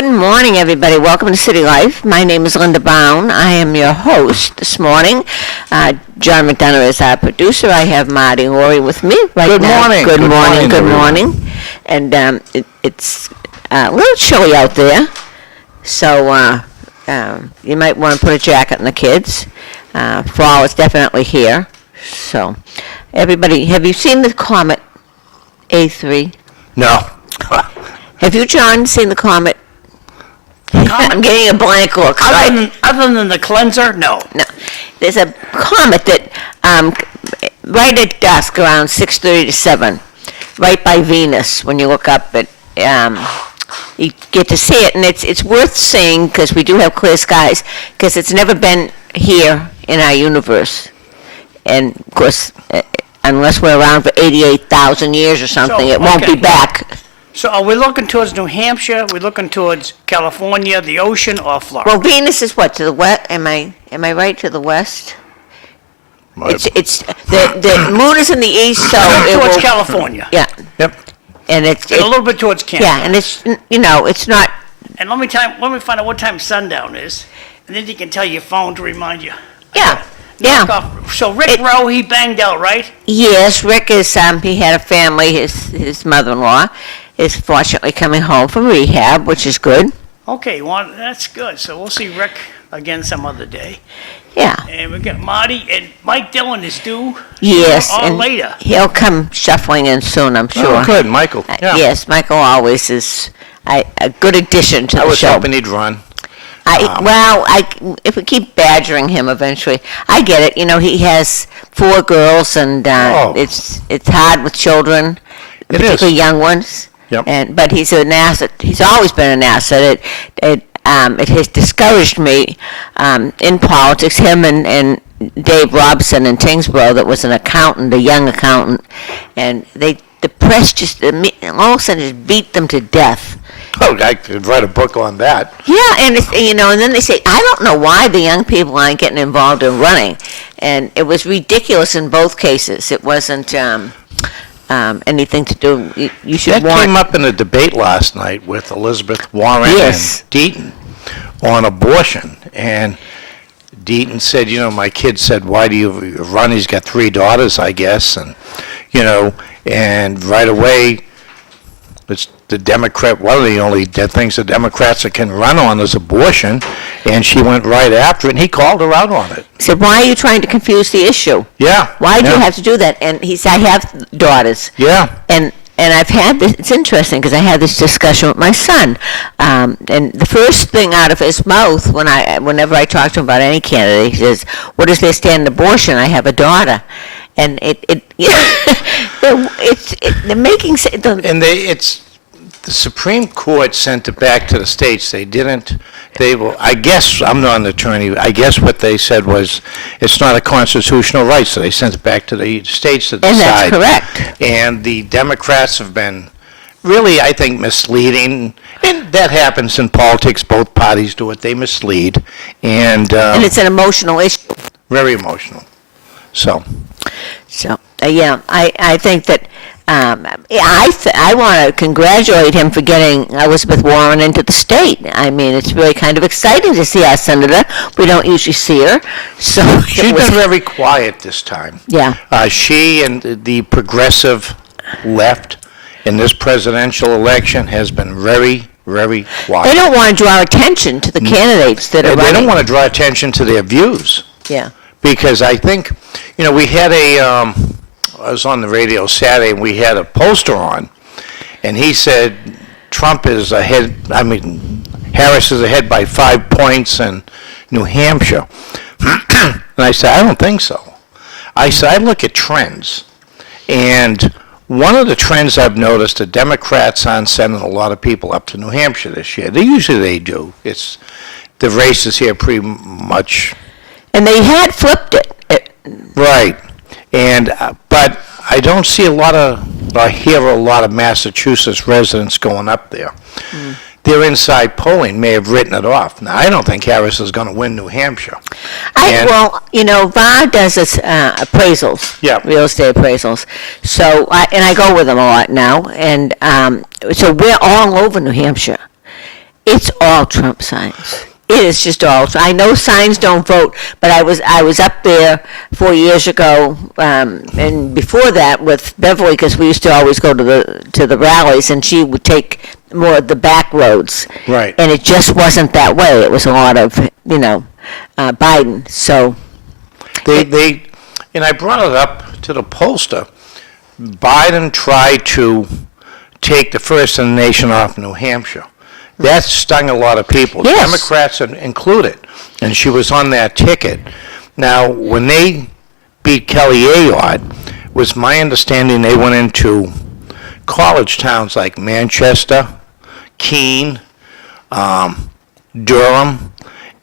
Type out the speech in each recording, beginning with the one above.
Good morning, everybody. Welcome to City Life. My name is Linda Bown. I am your host this morning. John McDonough is our producer. I have Marty Lorrey with me right now. Good morning. And it's a little chilly out there, so you might want to put a jacket on the kids. Fall is definitely here. So, everybody, have you seen the comet A3? No. Have you, John, seen the comet? I'm getting a blank look. Other than the cleanser, no. No. There's a comet that, right at dusk, around 6:30 to 7, right by Venus, when you look up at, you get to see it, and it's worth seeing, because we do have clear skies, because it's never been here in our universe. And, of course, unless we're around for 88,000 years or something, it won't be back. So are we looking towards New Hampshire? We're looking towards California, the ocean, or Florida? Well, Venus is what, to the west? Am I right, to the west? It's the moon is in the east, so it towards will, California. yeah, Yep. and it's And a little bit towards Canada. yeah, and it's it's not. And let me find out what time sundown is, and then you can tell your phone to remind you. Yeah, Knock yeah. off. So Rick Rowe, he banged out, right? Yes, Rick is. He had a family. His mother-in-law is fortunately coming home from rehab, which is good. Okay, well, that's good. So we'll see Rick again some other day. Yeah. And we got Marty, and Mike Dillon is due. Yes, Or and later. he'll come shuffling in soon, I'm sure. Oh, good, Michael. Yeah. Yes, Michael always is a good addition to I the was show. hoping he'd run. If we keep badgering him eventually, I get it. He has 4 girls, and it's hard with children, It particularly is. young ones. Yep. But he's an asset. He's always been an asset. It has discouraged me in politics. Him and Dave Robson in Tyngsborough, that was an accountant, a young accountant, and the press just all of a sudden just beat them to death. Oh, I could write a book on that. Yeah, and it's, and then they say, I don't know why the young people aren't getting involved in running, and it was ridiculous in both cases. It wasn't anything to do. You should That came up in a debate last night with Elizabeth Warren Yes. and Deaton on abortion, and Deaton said, my kid said, why do you run? He's got 3 daughters, I guess, and and right away, it's the Democrat, one of the only things the Democrats that can run on is abortion, and she went right after it, and he called her out on it. He said, why are you trying to confuse the issue? Yeah. Why do you have to do that? And he said, I have daughters. Yeah. And I've had this, it's interesting because I had this discussion with my son. And the first thing out of his mouth whenever I talk to him about any candidate, he says, what does their stand in abortion? I have a daughter. And they're making, And the Supreme Court sent it back to the states. I guess, I'm not an attorney, I guess what they said was, it's not a constitutional right, so they sent it back to the states to decide. and that's correct. And the Democrats have been really, I think, misleading, and that happens in politics, both parties do it, they mislead, and it's an emotional issue. very emotional, so. So, yeah, I think that I want to congratulate him for getting Elizabeth Warren into the state. I mean, it's really kind of exciting to see our senator. We don't usually see her. So She's been very quiet this time. Yeah. She and the progressive left in this presidential election has been very, very quiet. They don't want to draw attention to the candidates that are running. They don't want to draw attention to their views. Yeah. Because I think, we had I was on the radio Saturday, and we had a poster on, and he said Trump is ahead, Harris is ahead by 5 points in New Hampshire. And I said, I don't think so. I said, I look at trends, and one of the trends I've noticed, the Democrats aren't sending a lot of people up to New Hampshire this year. Usually they do. It's the races here pretty much. And they had flipped it. Right. And but I don't see hear a lot of Massachusetts residents going up there. Their inside polling may have written it off. Now, I don't think Harris is going to win New Hampshire. VAR does its appraisals, real estate appraisals. So, I go with them a lot now, and so we're all over New Hampshire. It's all Trump signs. It is just all. I know signs don't vote, but I was up there 4 years ago, and before that with Beverly, because we used to always go to the rallies, and she would take more of the back roads. Right. And it just wasn't that way. It was a lot of Biden. So They and I brought it up to the pollster. Biden tried to take the first in the nation off New Hampshire. That stung a lot of people, Yes. Democrats included, and she was on that ticket. Now, when they beat Kelly Ayotte, was my understanding they went into college towns like Manchester, Keene, Durham,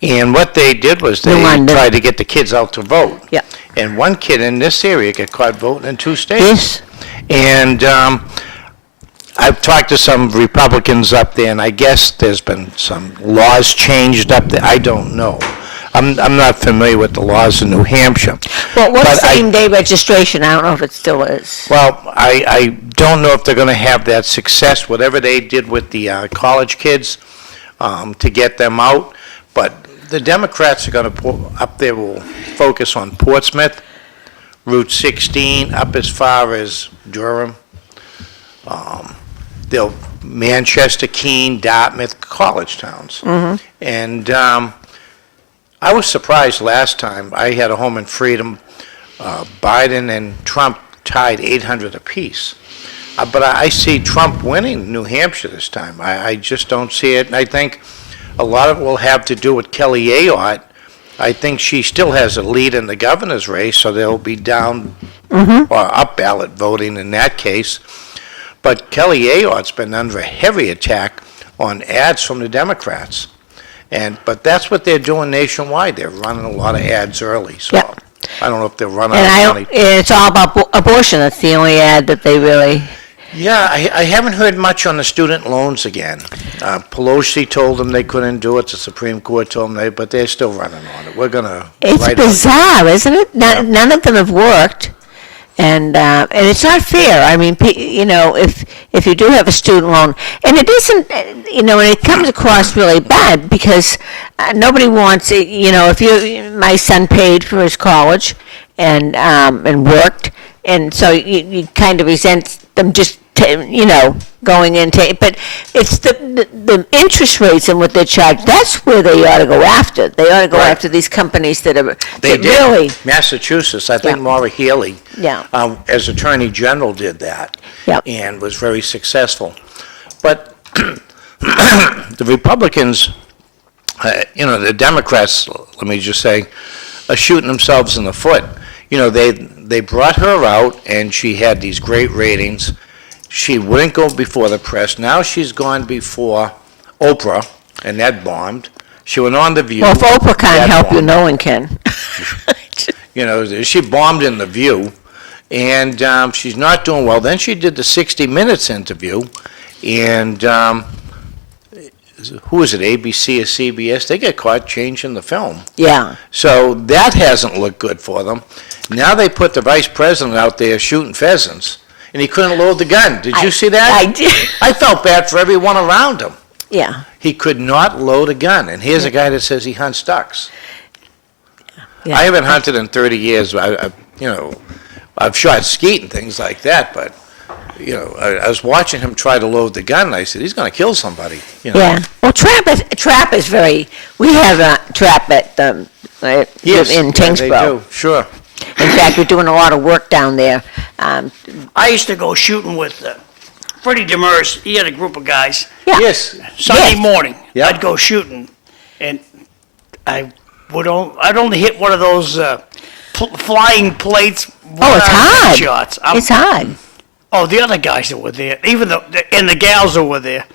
and what they did was they tried to get the kids out to vote. Yeah. And one kid in this area got caught voting in 2 states. Yes. And I've talked to some Republicans up there, and I guess there's been some laws changed up there. I don't know. I'm not familiar with the laws in New Hampshire. Well, what's same-day registration? I don't know if it still is. Well, I don't know if they're going to have that success, whatever they did with the college kids to get them out. But the Democrats are going to, up there, will focus on Portsmouth, Route 16, up as far as Durham. They'll Manchester, Keene, Dartmouth, college towns. Mm-hmm. And I was surprised last time. I had a home in Freedom. Biden and Trump tied 800 apiece. But I see Trump winning New Hampshire this time. I just don't see it. And I think a lot of it will have to do with Kelly Ayotte. I think she still has a lead in the governor's race, so they'll be down or up ballot voting in that case. But Kelly Ayotte's been under a heavy attack on ads from the Democrats. But that's what they're doing nationwide. They're running a lot of ads early. So Yep. I don't know if they're running out of money. It's all about abortion. That's the only ad that they really... Yeah, I haven't heard much on the student loans again. Pelosi told them they couldn't do it. The Supreme Court told them but they're still running on it. We're going to... It's bizarre, isn't it? None of them have worked. And it's not fair. I mean, if you do have a student loan, and it isn't, and it comes across really bad because nobody wants it. If my son paid for his college and worked, and so you kind of resent them just going into, but it's the interest rates and what they charge. That's where they ought to go after. They ought to go after these companies that are really. Massachusetts, I think Maura Healey, as Attorney General, did that and was very successful. But the Republicans, the Democrats, let me just say, are shooting themselves in the foot. They brought her out and she had these great ratings. She wouldn't go before the press. Now she's gone before Oprah, and that bombed. She went on The View. Well, if Oprah can't help you, no one can. She bombed in The View, and she's not doing well. Then she did the 60 Minutes interview, and who is it, ABC or CBS? They get caught changing the film. Yeah. So that hasn't looked good for them. Now they put the vice president out there shooting pheasants. And he couldn't load the gun. Did you see that? I did. I felt bad for everyone around him. Yeah. He could not load a gun. And here's a guy that says he hunts ducks. Yeah. I haven't hunted in 30 years. I've shot skeet and things like that. But, I was watching him try to load the gun, and I said, he's going to kill somebody. Yeah. Well, trap is very. We have a trap at in Tyngsborough. They do. Sure. In fact, we're doing a lot of work down there. I used to go shooting with Freddie Demers. He had a group of guys. Yeah. Yes. Sunday morning, Yeah. I'd go shooting, and I'd only hit one of those flying plates. Oh, it's hard. Shots. It's hard. Oh, the other guys that were there, and the gals that were there,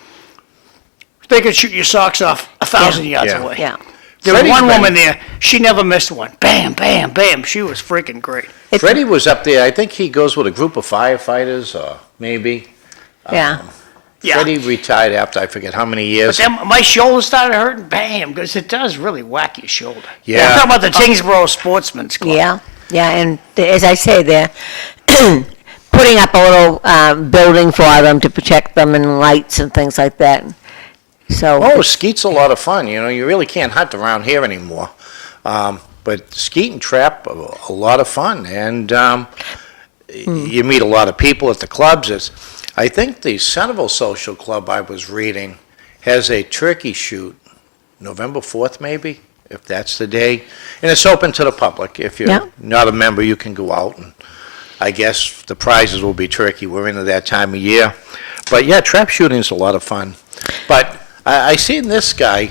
they could shoot your socks off 1,000 yards Yeah. away. Yeah. There was Freddie's one been- woman there, she never missed one. Bam, bam, bam. She was freaking great. Freddie was up there. I think he goes with a group of firefighters, or maybe. Yeah. Yeah. Freddie retired after I forget how many years. But then my shoulder started hurting, bam, because it does really whack your shoulder. Yeah. I'm talking about the Tyngsborough Sportsman's Club. Yeah. Yeah. And as I say, they're putting up a little building for them to protect them and lights and things like that. So. Oh, skeet's a lot of fun. You know, you really can't hunt around here anymore. But skeet and trap, a lot of fun. And you meet a lot of people at the clubs. I think the Centerville Social Club I was reading has a turkey shoot November 4th, maybe, if that's the day. And it's open to the public. If you're not a member, you can go out. And I guess the prizes will be turkey. We're into that time of year. But, yeah, trap shooting's a lot of fun. But I seen this guy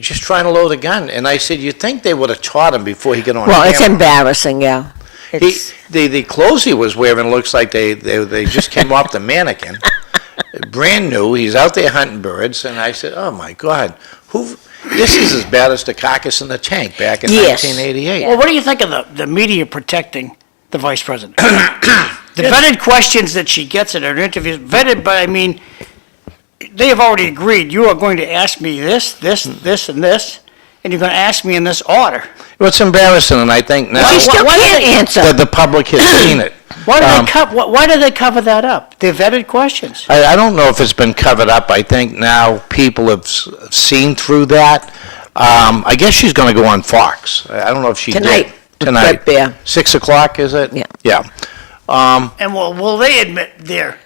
just trying to load a gun. And I said, you'd think they would have taught him before he got on camera. Well, it's embarrassing, yeah. The clothes he was wearing looks like they just came off the mannequin. Brand new. He's out there hunting birds. And I said, oh, my God. This is as bad as the carcass in the tank back in 1988. Well, what do you think of the media protecting the vice president? The vetted questions that she gets in her interviews, vetted by, I mean, they have already agreed, you are going to ask me this, and this, and you're going to ask me in this order. Well, it's embarrassing, and I think now She still can't answer. that the public has seen it. Why do they cover that up? They're vetted questions. I don't know if it's been covered up. I think now people have seen through that. I guess she's going to go on Fox. I don't know if she Tonight. did. Tonight. Right there. 6 o'clock, is it? Yeah. Yeah. And will they admit their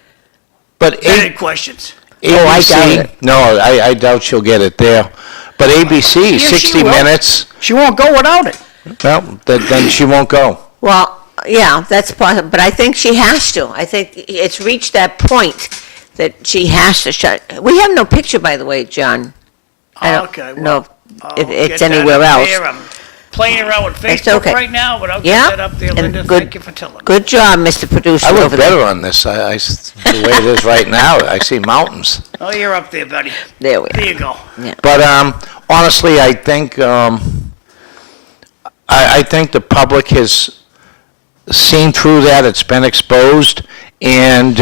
But vetted questions? ABC, I doubt it. No, I doubt she'll get it there. But ABC, Yeah, she 60 will. Minutes, She won't go without it. well, then she won't go. Well, yeah, that's possible, but I think she has to. I think it's reached that point that she has to shut. We have no picture, by the way, John. I don't know if it's anywhere else. I'm playing around with It's Facebook okay. right now, but I'll Yeah, get that up there, and Linda. good- Thank you for telling me. Good job, Mr. Producer I look over there. better on this. The way it is right now, I see mountains. Oh, you're up there, buddy. There we There are. you go. But honestly, I think I think the public has seen through that. It's been exposed, and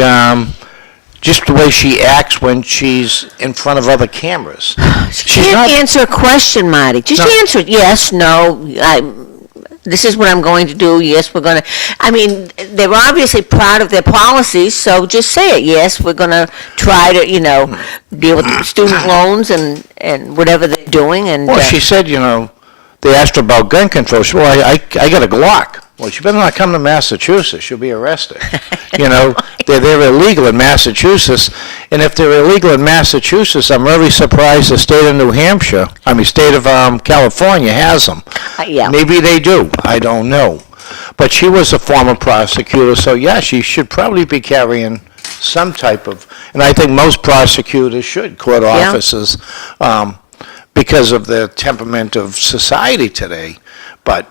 just the way she acts when she's in front of other cameras. She can't answer a question, Marty. Just No. answer it. Yes, no, this is what I'm going to do. Yes, we're going to. I mean, they're obviously proud of their policies, so just say it. Yes, we're going to try to, deal with student loans and whatever they're doing. And Well, she said, they asked her about gun control. She said, well, I got a Glock. Well, she better not come to Massachusetts. She'll be arrested. They're illegal in Massachusetts. And if they're illegal in Massachusetts, I'm really surprised the state of California has them. Yeah. Maybe they do. I don't know. But she was a former prosecutor, so yeah, she should probably be carrying some type of, and I think most prosecutors should, court officers, because of the temperament of society today. But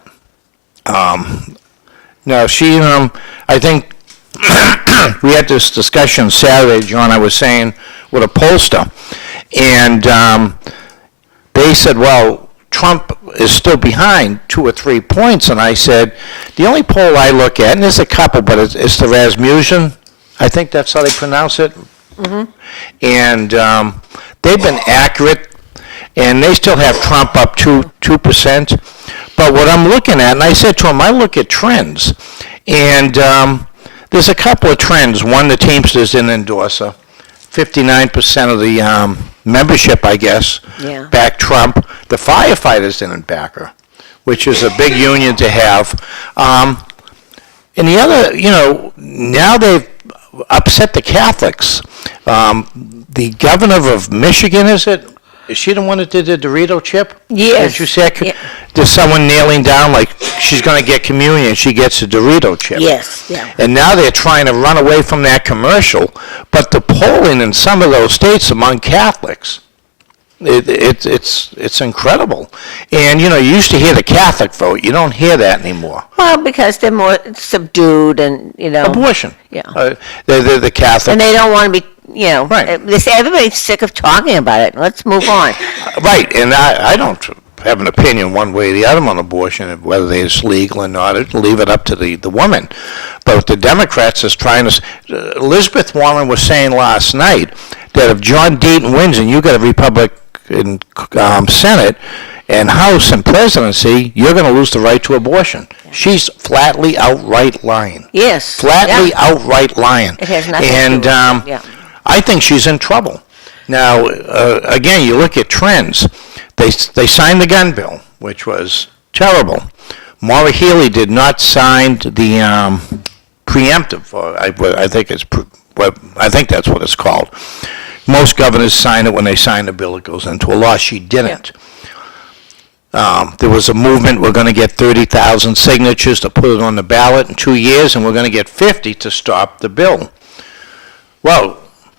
no, she, I think, we had this discussion Saturday, John, I was saying, with a pollster, and they said, well, Trump is still behind 2 or 3 points, and I said, the only poll I look at, and there's a couple, but it's the Rasmussen, I think that's how they pronounce it, and they've been accurate, and they still have Trump up 2%. But what I'm looking at, and I said to him, I look at trends, and there's a couple of trends. One, the Teamsters didn't endorse her. 59% of the membership, I guess, backed Trump. The firefighters didn't back her, which is a big union to have. And the other, now they've upset the Catholics. The governor of Michigan, is she the one that did the Dorito chip? Yes. Did you say there's someone kneeling down like she's going to get communion, she gets a Dorito chip? Yes, yeah. And now they're trying to run away from that commercial. But the polling in some of those states among Catholics, it's incredible. And, you used to hear the Catholic vote. You don't hear that anymore. Well, because they're more subdued and, Abortion. Yeah. They're the Catholic. And they don't want to be, Right. Everybody's sick of talking about it. Let's move on. Right, and I don't have an opinion one way or the other on abortion, whether it's legal or not. Leave it up to the woman. But the Democrats is trying to. Elizabeth Warren was saying last night that if John Deaton wins and you got a Republican Senate and House and presidency, you're going to lose the right to abortion. She's flatly outright lying. Yes. Flatly outright lying. It has nothing and to do with it. I think she's in trouble. Now, again, you look at trends. They signed the gun bill, which was terrible. Maura Healey did not sign the preemptive, or I think that's what it's called. Most governors sign it when they sign the bill, it goes into a law. She didn't. There was a movement, we're going to get 30,000 signatures to put it on the ballot in 2 years, and we're going to get 50 to stop the bill. Well,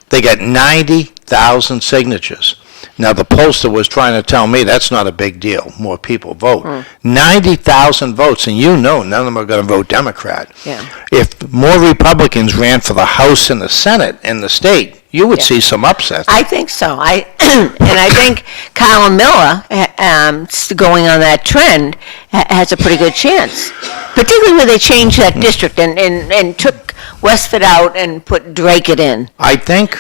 they got 90,000 signatures. Now, the pollster was trying to tell me that's not a big deal. More people vote. 90,000 votes, and none of them are going to vote Democrat. Yeah. If more Republicans ran for the House and the Senate in the state, you would see some upsets. I think so. And I think Kyle Miller, going on that trend, has a pretty good chance. Particularly when they changed that district and took Westford out and put Dracut in. I think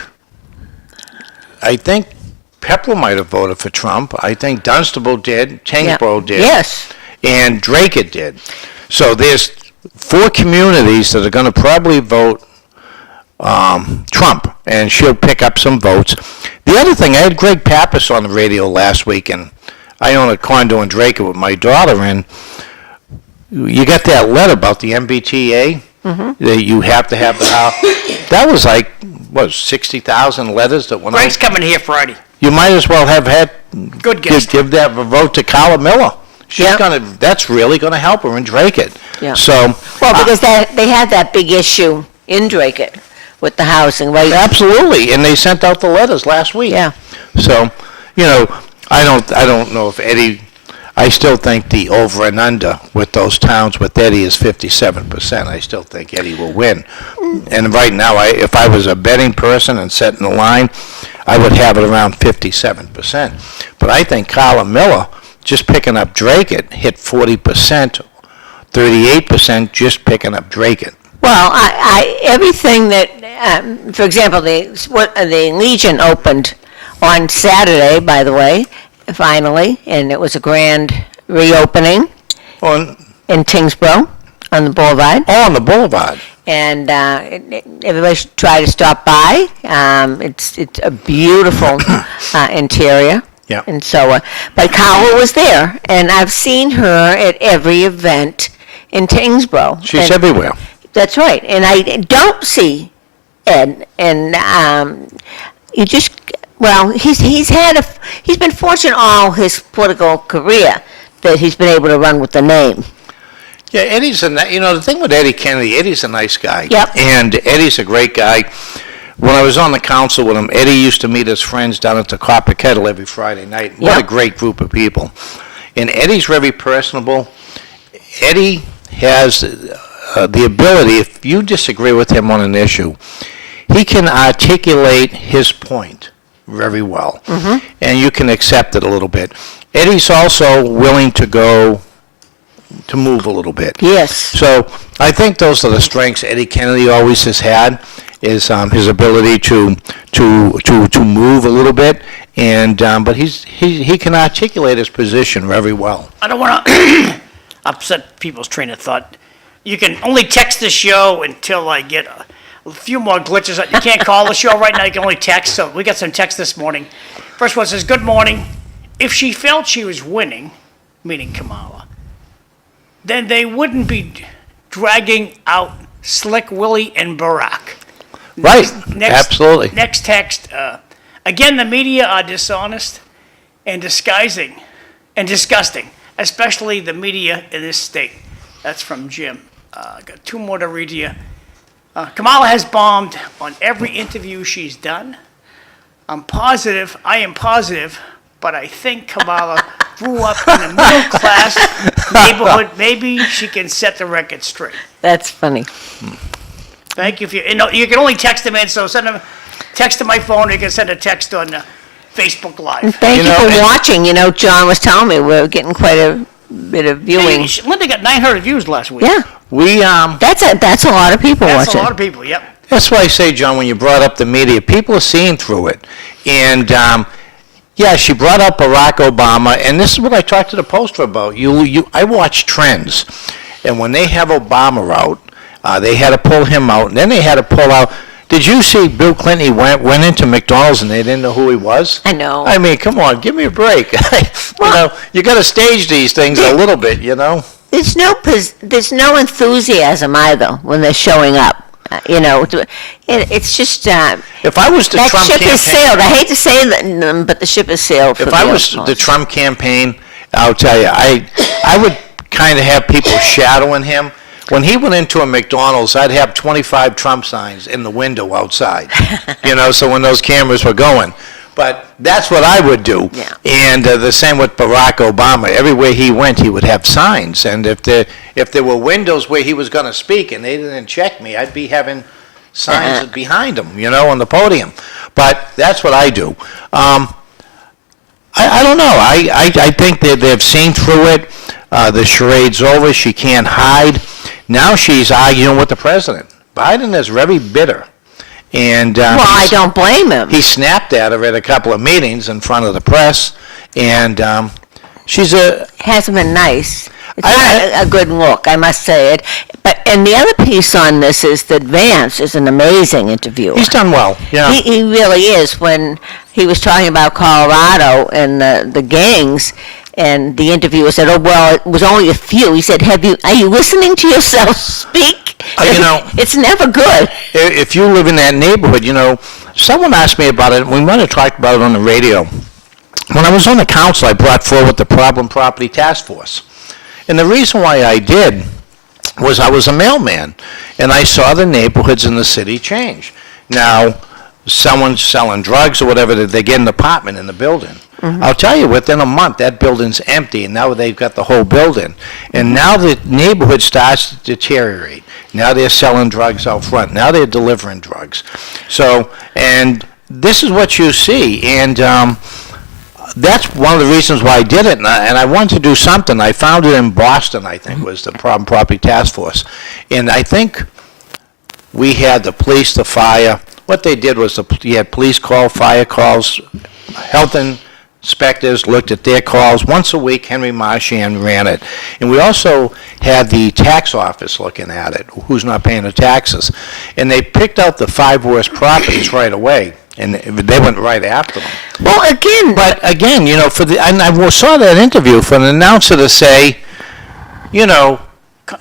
Pepler might have voted for Trump. I think Dunstable did, Tyngsborough did. Yes. And Dracut did. So there's 4 communities that are going to probably vote Trump, and she'll pick up some votes. The other thing, I had Greg Pappas on the radio last week, and I own a condo in Dracut with my daughter, and you got that letter about the MBTA, that you have to have the house. That was like, 60,000 letters that went out? Greg's coming here Friday. You might as well have had, Good guess. give that vote to Carla Miller. That's really gonna help her in Dracut. Yeah. So. Well, because they had that big issue in Dracut with the housing, right? Absolutely, and they sent out the letters last week. Yeah. So, I don't know if Eddie, I still think the over and under with those towns with Eddie is 57%. I still think Eddie will win. And right now, if I was a betting person and setting the line, I would have it around 57%. But I think Carla Miller, just picking up Dracut, hit 40%, 38% just picking up Dracut. Well, everything that, for example, the Legion opened on Saturday, by the way, finally, and it was a grand reopening in Tyngsborough on the boulevard. Oh, on the boulevard. And everybody should try to stop by. It's a beautiful interior. Yeah. And so, but Carla was there, and I've seen her at every event in Tyngsborough. She's everywhere. That's right, and I don't see Ed, and he's been fortunate all his political career that he's been able to run with the name. Yeah, Eddie's the thing with Eddie Kennedy, Eddie's a nice guy. Yep. And Eddie's a great guy. When I was on the council with him, Eddie used to meet his friends down at the Copper Kettle every Friday night. What a Yep. great group of people. And Eddie's very personable. Eddie has the ability, if you disagree with him on an issue, he can articulate his point very well. And you can accept it a little bit. Eddie's also willing to move a little bit. Yes. So I think those are the strengths Eddie Kennedy always has had, is his ability to move a little bit, and but he can articulate his position very well. I don't want to upset people's train of thought. You can only text the show until I get a few more glitches. You can't call the show right now. You can only text. So we got some text this morning. First one says, "Good morning. If she felt she was winning, meaning Kamala, then they wouldn't be dragging out Slick Willie and Barack." Right. Absolutely. Next text. Again, the media are dishonest and disguising and disgusting, especially the media in this state. That's from Jim. Got 2 more to read to you. Kamala has bombed on every interview she's done. I am positive, but I think Kamala grew up in a middle-class neighborhood. Maybe she can set the record straight. That's funny. Thank you. You can only text them in, so send them text to my phone. Or you can send a text on Facebook Live. Thank you for watching. John was telling me we're getting quite a bit of viewing. Hey, Linda got 900 views last week. Yeah. We That's a lot of people That's watching. a lot of people, yep. That's why I say, John, when you brought up the media, people are seeing through it. And, she brought up Barack Obama, and this is what I talked to the poster about. I watch trends, and when they have Obama out, they had to pull him out, and then they had to pull out Did you see Bill Clinton? He went into McDonald's and they didn't know who he was? I know. I mean, come on, give me a break. You got to stage these things a little bit, There's no enthusiasm either when they're showing up. It's just If I was the that Trump ship campaign, has sailed. I hate to say that, but the ship has sailed. if I was the Trump campaign, I'll tell you, I would kind of have people shadowing him. When he went into a McDonald's, I'd have 25 Trump signs in the window outside, so when those cameras were going. But that's what I would do. Yeah. And the same with Barack Obama. Everywhere he went, he would have signs. And if there were windows where he was going to speak and they didn't check me, I'd be having signs behind him, on the podium. But that's what I do. I don't know. I think that they've seen through it. The charade's over. She can't hide. Now she's arguing with the president. Biden is very bitter. And I don't blame him. He snapped at her at a couple of meetings in front of the press. And hasn't been nice. It's not a good look, I must say it. And the other piece on this is that Vance is an amazing interviewer. He's done well. Yeah. He really is. When he was talking about Colorado and the gangs, and the interviewer said, "Oh well, it was only a few." He said, "Are you listening to yourself speak?" It's never good. If you live in that neighborhood, someone asked me about it. We might have talked about it on the radio. When I was on the council, I brought forward the Problem Property Task Force, and the reason why I did was I was a mailman, and I saw the neighborhoods in the city change. Now, someone's selling drugs or whatever, they get an apartment in the building. Mm-hmm. I'll tell you, within a month, that building's empty, and now they've got the whole building. And now the neighborhood starts to deteriorate. Now they're selling drugs out front. Now they're delivering drugs. So, and this is what you see. And that's one of the reasons why I did it. And I wanted to do something. I found it in Boston, I think, was the Problem Property Task Force. And I think we had the police, the fire. What they did was you had police call, fire calls, health inspectors looked at their calls. Once a week, Henry Marchand ran it. And we also had the tax office looking at it, who's not paying the taxes. And they picked out the 5 worst properties right away, and they went right after them. Well, again... But again, and I saw that interview for an announcer to say,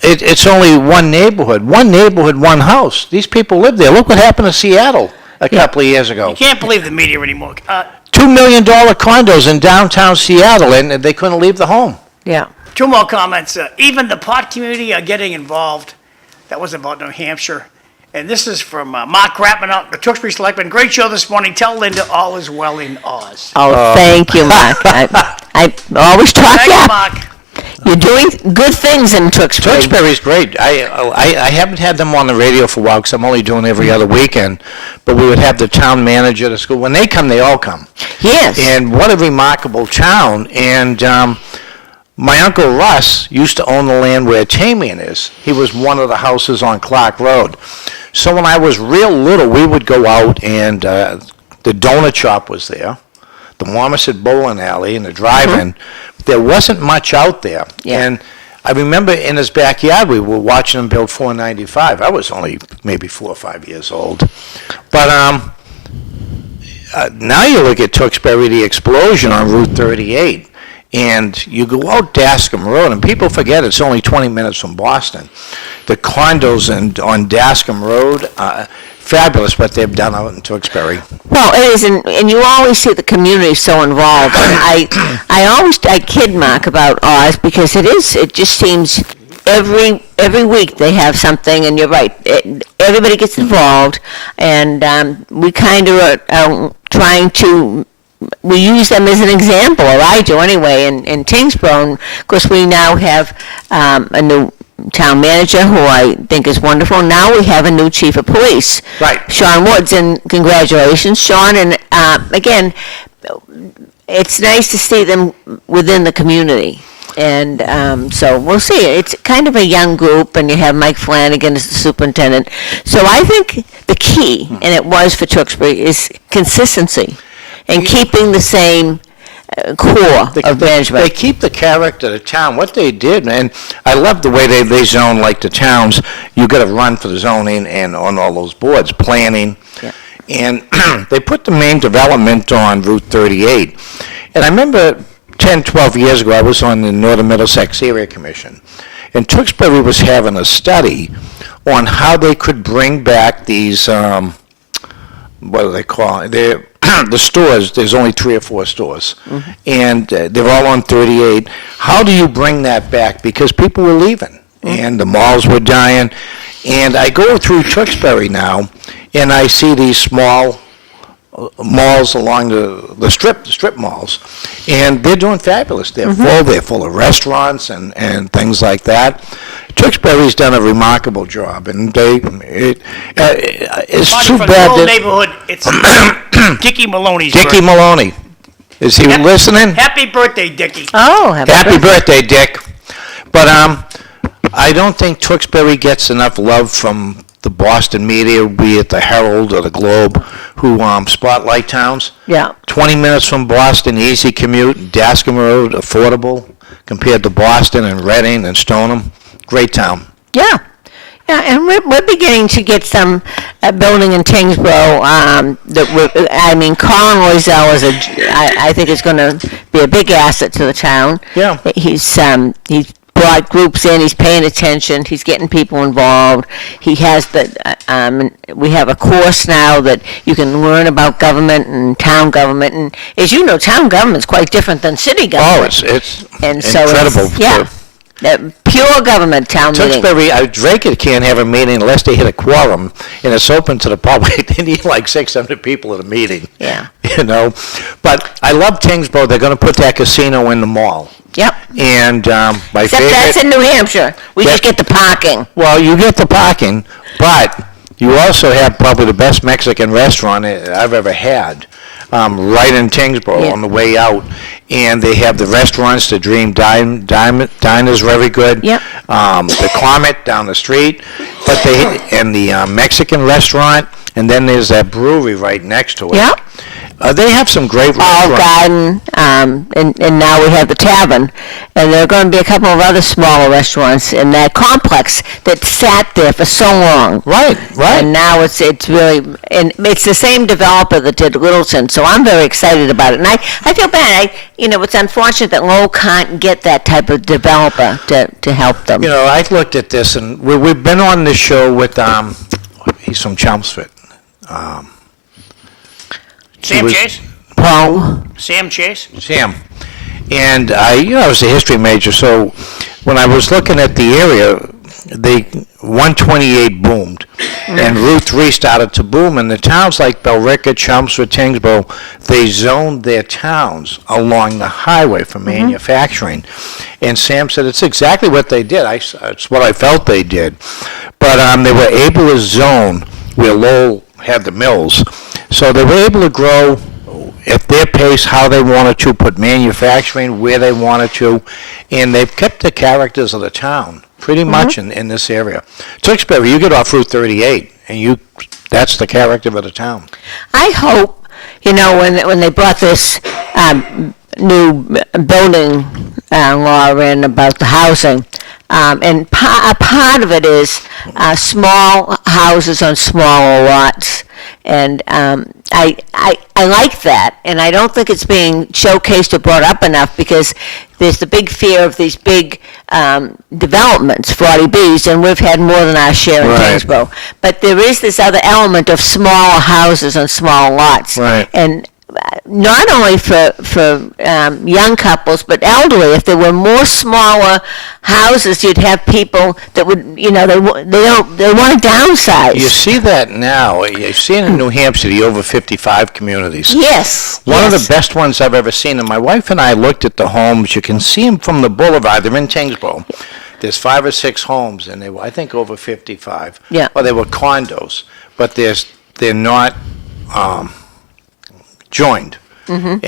it's only one neighborhood, one house. These people live there. Look what happened to Seattle a couple of years ago. You can't believe the media anymore. $2 million condos in downtown Seattle, and they couldn't leave the home. Yeah. 2 more comments. Even the pot community are getting involved. That was about New Hampshire. And this is from Mark Rappmann, the Tewksbury Selectman. Great show this morning. Tell Linda all is well in Oz. Oh, thank you, Mark. I always talk Thank you, Mark. You're doing good things in Tewksbury. Tewksbury's great. I haven't had them on the radio for a while because I'm only doing every other weekend. But we would have the town manager, the school. When they come, they all come. Yes. And what a remarkable town. And my Uncle Russ used to own the land where Tamian is. He was one of the houses on Clark Road. So when I was real little, we would go out and the donut shop was there, the Marmoset Bowling Alley and the drive-in. Mm-hmm. There wasn't much out there. Yeah. And I remember in his backyard, we were watching him build 495. I was only maybe 4 or 5 years old. But now you look at Tewksbury, the explosion on Route 38, and you go out Dascom Road, and people forget it's only 20 minutes from Boston. The condos on Dascom Road, fabulous what they've done out in Tewksbury. Well, it is, and you always see the community so involved. And I kid Mark about Oz because it just seems every week they have something, and you're right. Everybody gets involved, and we kind of are trying to. We use them as an example, or I do anyway, in Tyngsborough. And of course, we now have a new town manager who I think is wonderful. Now we have a new chief of police, Right. Sean Woods, and congratulations, Sean. And again, it's nice to see them within the community. And so we'll see. It's kind of a young group, and you have Mike Flanagan as the superintendent. So I think the key, and it was for Tewksbury, is consistency and keeping the same core of They management. keep the character of the town, what they did, and I love the way they zone like the towns. You got to run for the zoning and on all those boards, planning. Yeah. And they put the main development on Route 38. And I remember 10, 12 years ago, I was on the Northern Middlesex Area Commission. And Tewksbury was having a study on how they could bring back these, what do they call it? The stores. There's only 3 or 4 stores. And they're all on 38. How do you bring that back? Because people were leaving. And the malls were dying. And I go through Tewksbury now, and I see these small malls along the strip malls, and they're doing fabulous. They're full of restaurants and things like that. Tewksbury's done a remarkable job, and it's Marty, too for the bad whole that neighborhood, it's Dickie Maloney's Dickie birthday. Maloney, is he Yep. listening? Happy birthday, Dickie. Oh, Happy birthday, Dick. But I don't think Tewksbury gets enough love from the Boston media, be it the Herald or the Globe, who spotlight towns. Yeah. 20 minutes from Boston, easy commute, Dascombe Road, affordable, compared to Boston and Reading and Stoneham. Great town. Yeah. Yeah, and we're beginning to get some building in Tyngsborough. Colin Loisel I think is going to be a big asset to the town. Yeah. He's brought groups in. He's paying attention. He's getting people involved. He has we have a course now that you can learn about government and town government. And as you know, town government's quite different than city government. Oh, it's and so incredible. Pure government town meeting. Tewksbury, Dracut can't have a meeting unless they hit a quorum, and it's open to the public. They need like 600 people at a meeting. Yeah. But I love Tyngsborough. They're going to put that casino in the mall. Yep. And my Except favorite. that's in New Hampshire. We just get the parking. Well, you get the parking, but you also have probably the best Mexican restaurant I've ever had, right in Tyngsborough on the way out. And they have the restaurants, the Dream Diner's very good. Yep. The Comet down the street, and the Mexican restaurant, and then there's that brewery right next to it. Yep. They have some great All restaurants. Garden, and now we have the Tavern, and there are going to be a couple of other smaller restaurants in that complex that sat there for so long. Right. And now it's really, and it's the same developer that did Littleton, so I'm very excited about it. And I feel bad. It's unfortunate that Lowell can't get that type of developer to help them. I looked at this, and we've been on this show with, he's from Chelmsford. Sam Chase? Paul? Sam Chase? Sam. And I was a history major, so when I was looking at the area, 128 boomed, and Route 3 started to boom, and the towns like Billerica, Chelmsford, Tyngsborough, they zoned their towns along the highway for manufacturing. And Sam said it's exactly what they did. It's what I felt they did. But they were able to zone where Lowell had the mills. So they were able to grow at their pace, how they wanted to, put manufacturing where they wanted to, and they've kept the characters of the town pretty much in this area. Tewksbury, you get off Route 38, and that's the character of the town. I hope, when they brought this new building law in about the housing, and a part of it is small houses on smaller lots. And I like that, and I don't think it's being showcased or brought up enough because there's the big fear of these big developments, 40Bs, and we've had more than our share in Tyngsborough. But there is this other element of smaller houses on small lots. Right. And not only for young couples, but elderly. If there were more smaller houses, you'd have people that would, they want to downsize. You see that now. You see it in New Hampshire, the over 55 communities. Yes. One of the best ones I've ever seen, and my wife and I looked at the homes. You can see them from the boulevard. They're in Tyngsborough. There's 5 or 6 homes, and they were, I think, over 55. Yeah. Well, they were condos, but they're not joined. And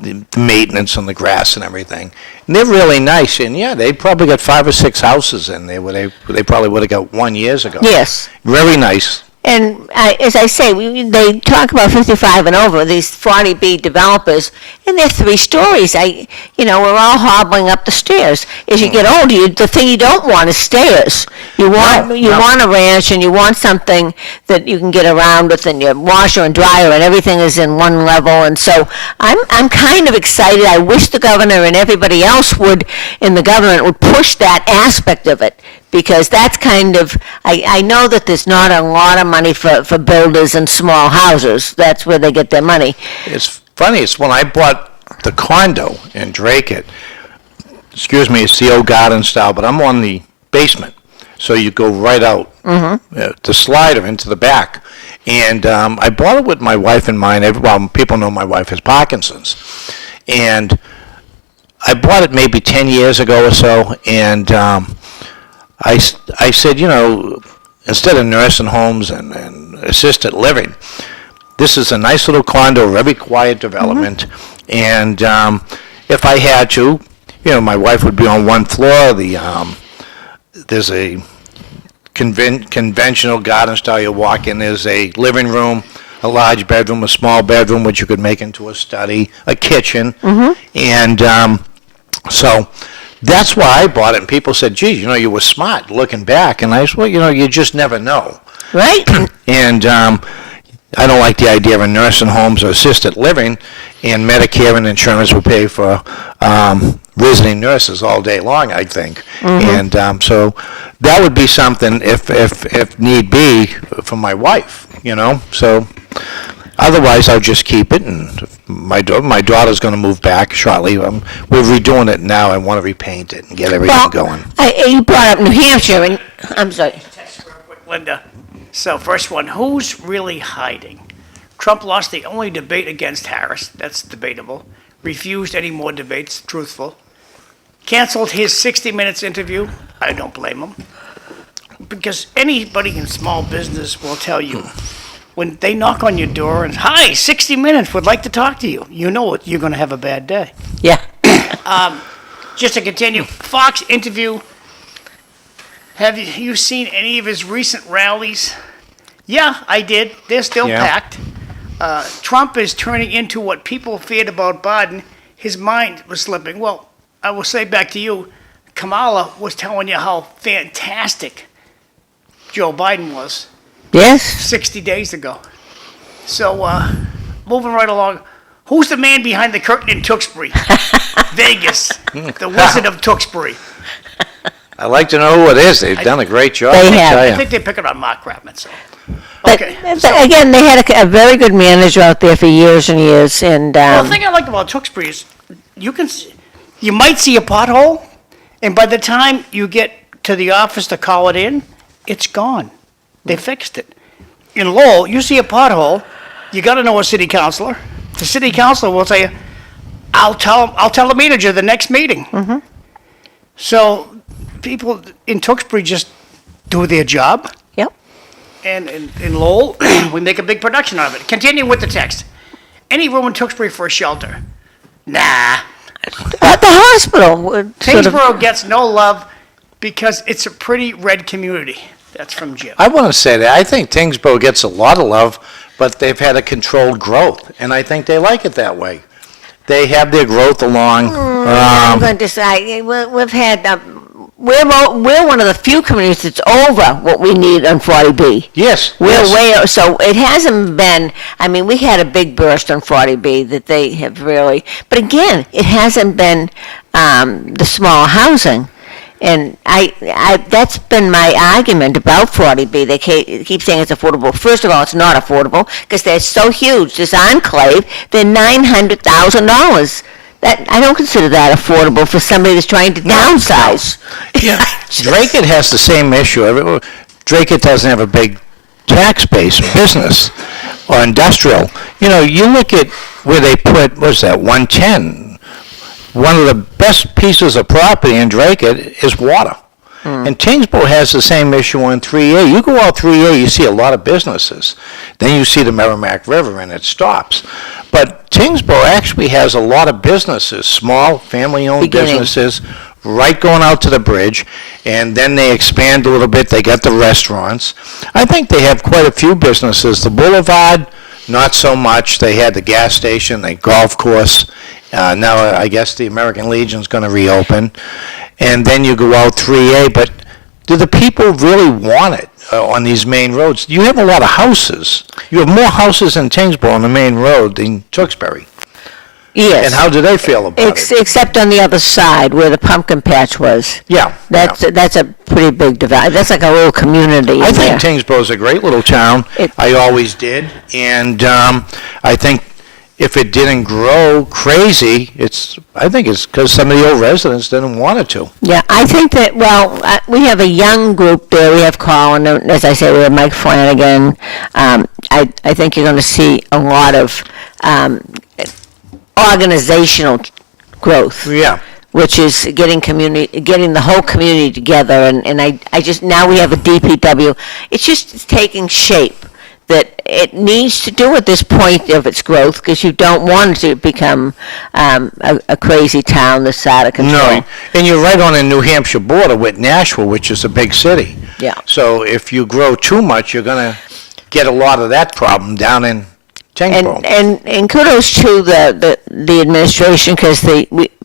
the maintenance on the grass and everything. And they're really nice, and they probably got 5 or 6 houses in there where they probably would have got 1 years ago. Yes. Very nice. And as I say, they talk about 55 and over, these 40B developers, and they're 3 stories. We're all hobbling up the stairs. As you get older, the thing you don't want is stairs. You want a ranch, and you want something that you can get around with, and your washer and dryer, and everything is in one level. And so I'm kind of excited. I wish the governor and everybody else in the government would push that aspect of it. Because that's kind of, I know that there's not a lot of money for builders and small houses. That's where they get their money. It's funny, it's when I bought the condo in Dracut, it's the old garden style, but I'm on the basement. So you go right out, the slider into the back. And I bought it with my wife in mind. People know my wife has Parkinson's. And I bought it maybe 10 years ago or so, and I said, instead of nursing homes and assisted living, this is a nice little condo, very quiet development. And if I had to, my wife would be on one floor. There's a conventional garden style. You walk in, there's a living room, a large bedroom, a small bedroom, which you could make into a study, a kitchen. And so that's why I bought it, and people said, geez, you were smart looking back. And I said, well, you just never know. Right. And I don't like the idea of nursing homes or assisted living, and Medicare and insurance will pay for visiting nurses all day long, I think. And so that would be something, if need be, for my wife, So otherwise, I'll just keep it, and my daughter's going to move back shortly. We're redoing it now. I want to repaint it and get everything going. You brought up New Hampshire, and I'm sorry. Text real quick, Linda. So first one, who's really hiding? Trump lost the only debate against Harris. That's debatable. Refused any more debates. Truthful. Canceled his 60 Minutes interview. I don't blame him. Because anybody in small business will tell you, when they knock on your door and, hi, 60 Minutes, would like to talk to you, you know you're going to have a bad day. Yeah. Just to continue, Fox interview, have you seen any of his recent rallies? Yeah, I did. They're still packed. Trump is turning into what people feared about Biden. His mind was slipping. Well, I will say back to you, Kamala was telling you how fantastic Joe Biden was. Yes. 60 days ago. So, moving right along, who's the man behind the curtain in Tewksbury? Vegas, the Wizard of Tewksbury. I'd like to know who it is. They've done a great job. They have. I think they're picking on Mark Chapman. So. But again, they had a very good manager out there for years and years. And well, the thing I liked about Tewksbury is you might see a pothole, and by the time you get to the office to call it in, it's gone. They fixed it. In Lowell, you see a pothole, you got to know a city councilor. The city councilor will say, I'll tell the manager the next meeting. So people in Tewksbury just do their job. Yep. And in Lowell, we make a big production out of it. Continue with the text. Any room in Tewksbury for a shelter? Nah. At the hospital. Tyngsborough gets no love because it's a pretty red community. That's from Jim. I want to say that I think Tyngsborough gets a lot of love, but they've had a controlled growth, and I think they like it that way. They have their growth along. I'm going to say we've had. We're one of the few communities that's over what we need on 40B. Yes. So it hasn't been. I mean, we had a big burst on 40B that they have really. But again, it hasn't been the small housing. And I that's been my argument about 40B. They keep saying it's affordable. First of all, it's not affordable because they're so huge. This enclave, they're $900,000. That I don't consider that affordable for somebody that's trying to downsize. Yeah, Dracut has the same issue. Dracut doesn't have a big tax base, business or industrial. You look at where they put, what's that, 110. One of the best pieces of property in Dracut is water. And Tyngsborough has the same issue on 3A. You go out 3A, you see a lot of businesses. Then you see the Merrimack River, and it stops. But Tyngsborough actually has a lot of businesses, small family-owned businesses, right going out to the bridge, and then they expand a little bit. They got the restaurants. I think they have quite a few businesses. The Boulevard, not so much. They had the gas station, the golf course. Now I guess the American Legion's going to reopen. And then you go out 3A, but do the people really want it on these main roads? You have a lot of houses. You have more houses in Tyngsborough on the main road than Tewksbury. Yes. And how do they feel about it? Except on the other side where the pumpkin patch was. Yeah. That's a pretty big divide. That's like a little community I in think there. Tyngsborough's a great little town. I always did. And I think if it didn't grow crazy, I think it's because some of the old residents didn't want it to. Yeah, I think that, we have a young group there. We have Colin, and as I say, we have Mike Flanagan. I think you're going to see a lot of organizational growth. Yeah. Which is getting the whole community together, and I just, now we have a DPW. It's just taking shape that it needs to do at this point of its growth, because you don't want it to become a crazy town that's out of control. No, and you're right on the New Hampshire border with Nashville, which is a big city. Yeah. So if you grow too much, you're going to get a lot of that problem down in Tyngsborough. And kudos to the administration, because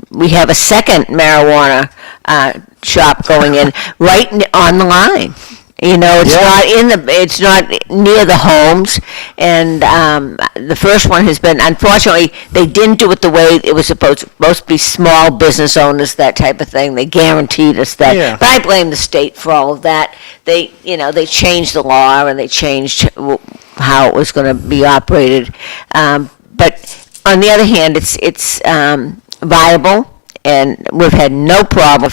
we have a second marijuana shop going in right on the line. It's not near the homes, and the first one has been, unfortunately, they didn't do it the way it was supposed to be. Small business owners, that type of thing. They guaranteed us that. Yeah. But I blame the state for all of that. They changed the law, and they changed how it was going to be operated. But on the other hand, it's viable. And we've had no problem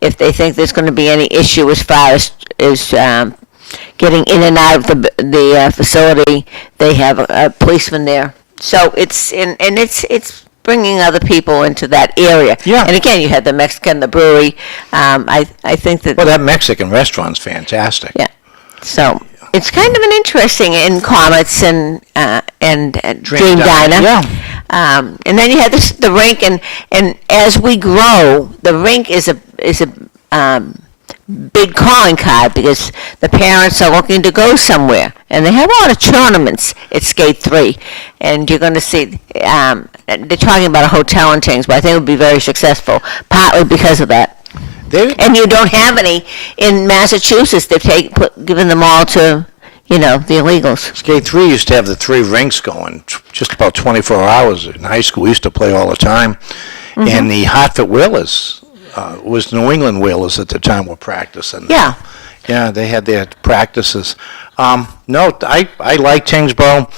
if they think there's going to be any issue as far as getting in and out of the facility. They have a policeman there, so it's bringing other people into that area. Yeah. And again, you had the Mexican, the brewery. I think that. Well, that Mexican restaurant's fantastic. Yeah. So it's kind of an interesting in Comets and Dream Diner. Yeah. And then you have the rink, and as we grow, the rink is a big calling card, because the parents are looking to go somewhere, and they have a lot of tournaments at Skate 3, and you're going to see, they're talking about a hotel and things, but I think it would be very successful, partly because of that. And you don't have any in Massachusetts. They've given them all to the illegals. Skate 3 used to have the 3 rinks going just about 24 hours. In high school, we used to play all the time. Mm-hmm. And the Hartford Whalers was New England Whalers at the time were practicing. Yeah. Yeah, they had their practices. No, I like Tyngsborough,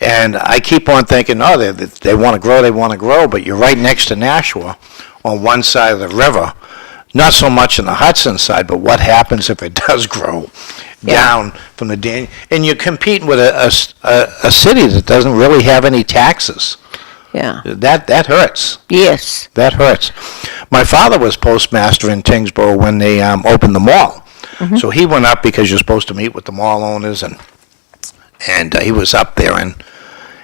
and I keep on thinking, they want to grow, but you're right next to Nashua on one side of the river. Not so much on the Hudson side, but what happens if it does grow? Down from the Danube, and you're competing with a city that doesn't really have any taxes. Yeah. That hurts. Yes. That hurts. My father was postmaster in Tyngsborough when they opened the mall. Mm-hmm. So he went up because you're supposed to meet with the mall owners, and he was up there, and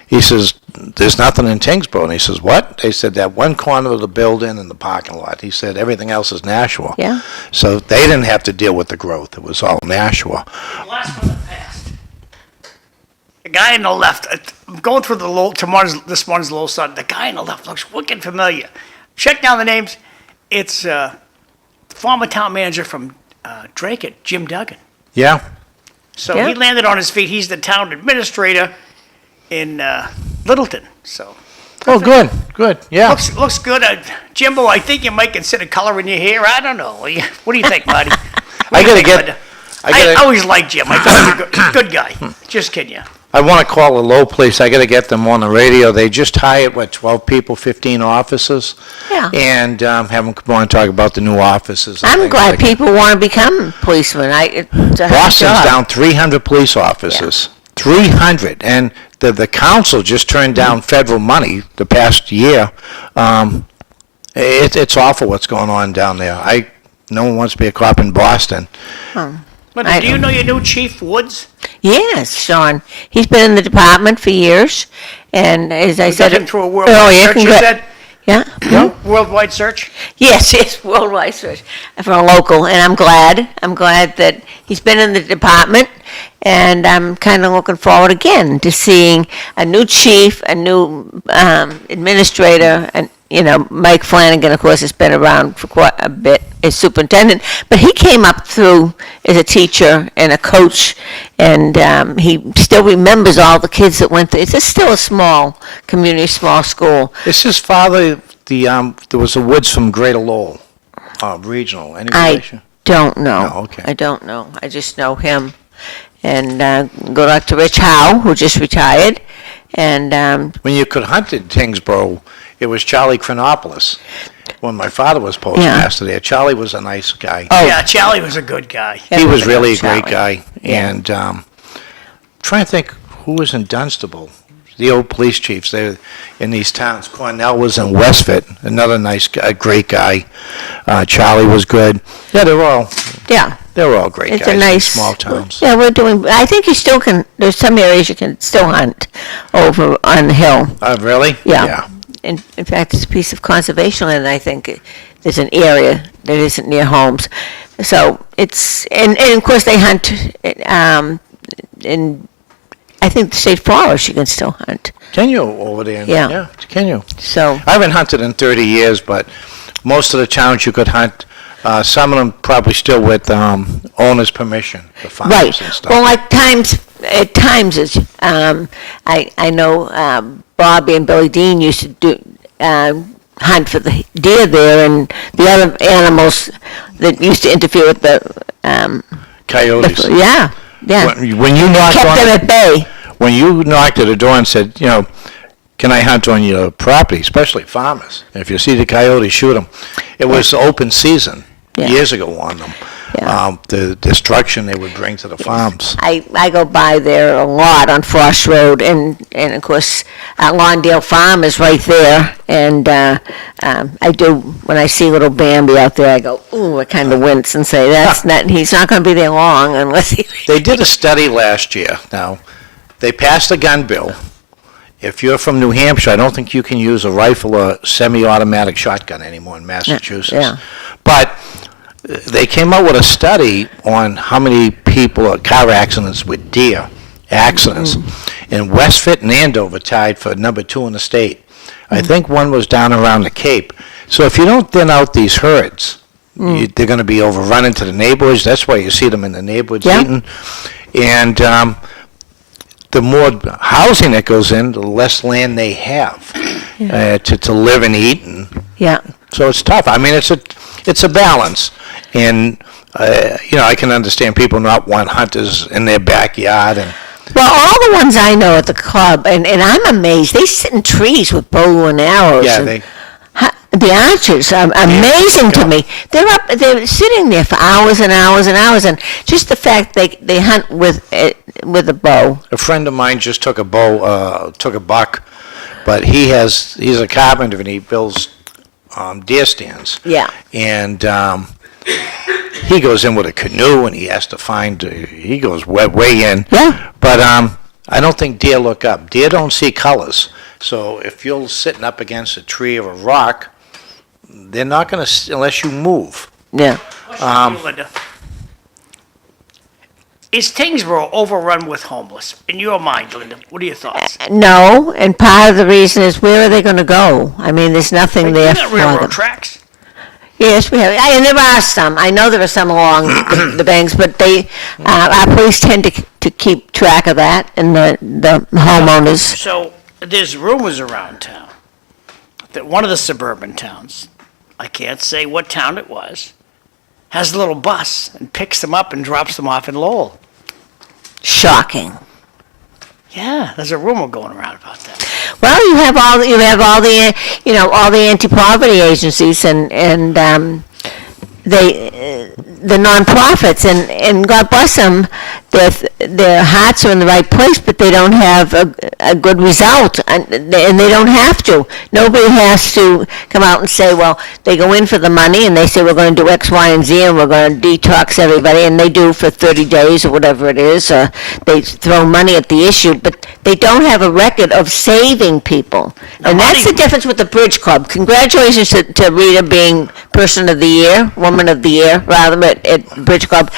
he says, "There's nothing in Tyngsborough." And he says, "What?" They said, "That one corner of the building and the parking lot." He said, "Everything else is Nashua." Yeah. So they didn't have to deal with the growth. It was all Nashua. Blast from the past. The guy on the left, I'm going through this morning's Lowell Sun. The guy on the left looks wicked familiar. Check down the names. It's former town manager from Dracut, Jim Duggan. Yeah. So Yeah. he landed on his feet. He's the town administrator in Littleton. So Oh, good. Yeah. looks good. Jimbo, I think you might consider coloring your hair. I don't know. What do you think, Marty? I always liked Jim. I thought he was a good guy. Just kidding you. I want to call the Lowell police. I got to get them on the radio. They just hired, 12 people, 15 officers? Yeah. And have them come on and talk about the new offices. and I'm things glad like that. people want to become policemen. It's a hard Boston's job. down 300 police officers. 300. And the council just turned down federal money the past year. It's awful what's going on down there. No one wants to be a cop in Boston. But do you know your new chief, Woods? Yes, Sean. He's been in the department for years, and as I said Got him through a world earlier, search, you said? Yeah. worldwide search? Yes, worldwide search for a local, and I'm glad. I'm glad that he's been in the department, and I'm kind of looking forward again to seeing a new chief, a new administrator, and Mike Flanagan, of course, has been around for quite a bit as superintendent, but he came up through as a teacher and a coach, and he still remembers all the kids that went there. It's still a small community, small school. Is his father there was a Woods from Greater Lowell, regional? Any relation? Don't know. No, okay. I don't know. I just know him. And go back to Rich Howe, who just retired. And When you could hunt in Tyngsborough, it was Charlie Chronopoulos. When my father was postmaster there, Charlie was a nice guy. Oh. Yeah, Charlie was a good guy. He was really a great Charlie. guy. And trying to think who was in Dunstable. The old police chiefs there in these towns. Cornell was in Westford, another nice guy, great guy. Charlie was good. Yeah, they were all great it's guys a nice in small towns. Yeah, I think you still can. There's some areas you can still hunt over on the hill. Really? Yeah. In fact, it's a piece of conservation land. I think there's an area that isn't near homes, so it's and of course they hunt in. I think the state forest you can still hunt. Can you over there? Yeah. Can you? So I haven't hunted in 30 years, but most of the towns you could hunt. Some of them probably still with owner's permission, the farms right. and stuff. Well, at times it's I know Bobby and Billy Dean used to do hunt for the deer there and the other animals that used to interfere with the Coyotes. yeah. When you knocked Kept them at bay. When you knocked at the door and said, can I hunt on your property, especially farmers? And if you see the coyotes, shoot them. It was open season years ago on them. Yeah. The destruction they would bring to the farms. I go by there a lot on Frost Road, and of course, Lawndale Farm is right there, and I do, when I see little Bambi out there, I go, ooh, I kind of wince and say, he's not going to be there long unless he... They did a study last year. Now, they passed a gun bill. If you're from New Hampshire, I don't think you can use a rifle or semi-automatic shotgun anymore in Massachusetts. Yeah. But they came out with a study on how many people are car accidents with deer accidents. And Westford and Andover tied for number 2 in the state. I think one was down around the Cape. So if you don't thin out these herds, they're going to be overrun into the neighborhoods. That's why you see them in the neighborhoods eating. And the more housing that goes in, the less land they have to live and eat. And so it's tough. I mean, it's a balance. And, I can understand people not want hunters in their backyard. And Well, all the ones I know at the club, and I'm amazed, they sit in trees with bow and arrows. yeah, The archers are amazing to me. They're sitting there for hours and hours and hours, and just the fact they hunt with a bow. a friend of mine just took a buck, but he's a carpenter and he builds deer stands. Yeah. And he goes in with a canoe and he has to he goes way in. Yeah. But I don't think deer look up. Deer don't see colors. So if you're sitting up against a tree or a rock, they're not going to, unless you move. Yeah. Linda. Is Tyngsborough overrun with homeless? In your mind, Linda, what are your thoughts? No, and part of the reason is where are they going to go? I mean, there's nothing there You got for railroad them. tracks. Yes, we have. And there are some. I know there are some along the banks, but our police tend to keep track of that, and the homeowners. So there's rumors around town that one of the suburban towns, I can't say what town it was, has a little bus and picks them up and drops them off in Lowell. Shocking. Yeah, there's a rumor going around about that. Well, you have all the all the anti-poverty agencies and the nonprofits and God bless them, their hearts are in the right place, but they don't have a good result, and they don't have to. Nobody has to come out and say, well, they go in for the money and they say we're going to do X, Y, and Z and we're going to detox everybody, and they do for 30 days or whatever it is. They throw money at the issue, but They don't have a record of saving people. And that's the difference with the Bridge Club. Congratulations to Rita being Person of the Year, Woman of the Year, rather, at Bridge Club.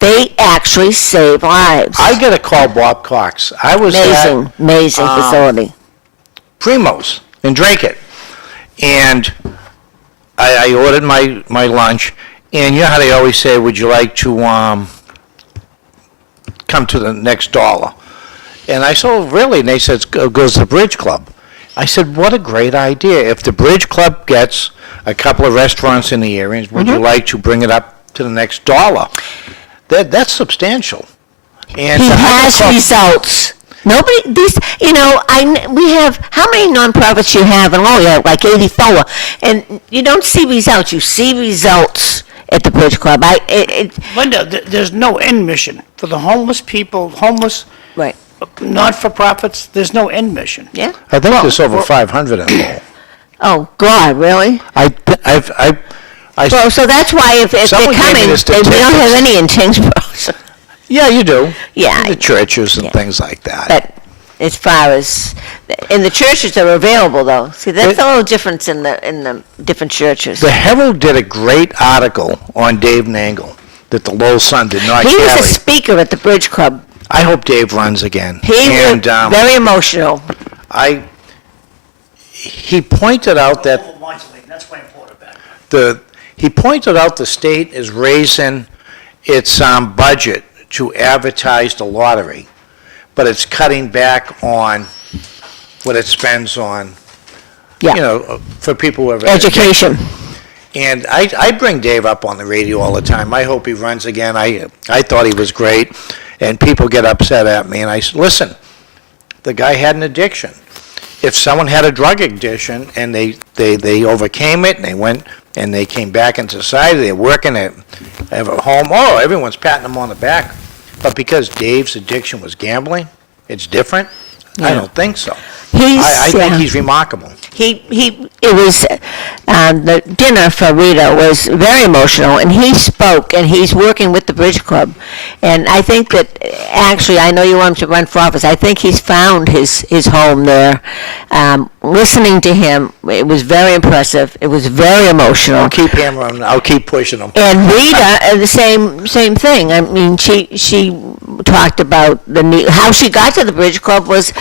They actually save lives. I got to call Bob Cox. I was Amazing facility. Primo's in Dracut, and I ordered my lunch, and you know how they always say, would you like to come to the next dollar? And I said, oh, really? And they said, it goes to the Bridge Club. I said, what a great idea. If the Bridge Club gets a couple of restaurants in the area, would you like to bring it up to the next dollar? That's substantial. And He has results. Nobody, we have, how many nonprofits you have in Lowell? You have like 84, and you don't see results. You see results at the Bridge Club. Linda, there's no end mission for the homeless people, Right. not-for-profits. There's no end mission. Yeah? I think there's over 500 in Lowell. Oh, God, really? Well, so that's why if they're Someone gave me coming, the we don't have any in Tyngsborough. So, Yeah, you do. Yeah. The churches and things like that. but as far as, and the churches are available, though. See, that's a little difference in the different churches. The Herald did a great article on Dave Nangle that the Lowell Sun did not He was a carry. speaker at the Bridge Club. I hope Dave runs again. He was very emotional. He pointed out that That's why I brought it back. he pointed out the state is raising its budget to advertise the lottery, but it's cutting back on what it spends on, Yeah. for people who have Education. And I bring Dave up on the radio all the time. I hope he runs again. I thought he was great, and people get upset at me. And I said, listen, the guy had an addiction. If someone had a drug addiction and they overcame it and they went and they came back into society, they're working, they have a home, everyone's patting them on the back. But because Dave's addiction was gambling, it's different? I don't think so. I think he's remarkable. It was, the dinner for Rita was very emotional, and he spoke, and he's working with the Bridge Club. And I think that, actually, I know you want him to run for office, I think he's found his home there. Listening to him, it was very impressive, it was very emotional. I'll keep hammering, I'll keep pushing him. And Rita, the same thing. I mean, she talked about how she got to the Bridge Club was,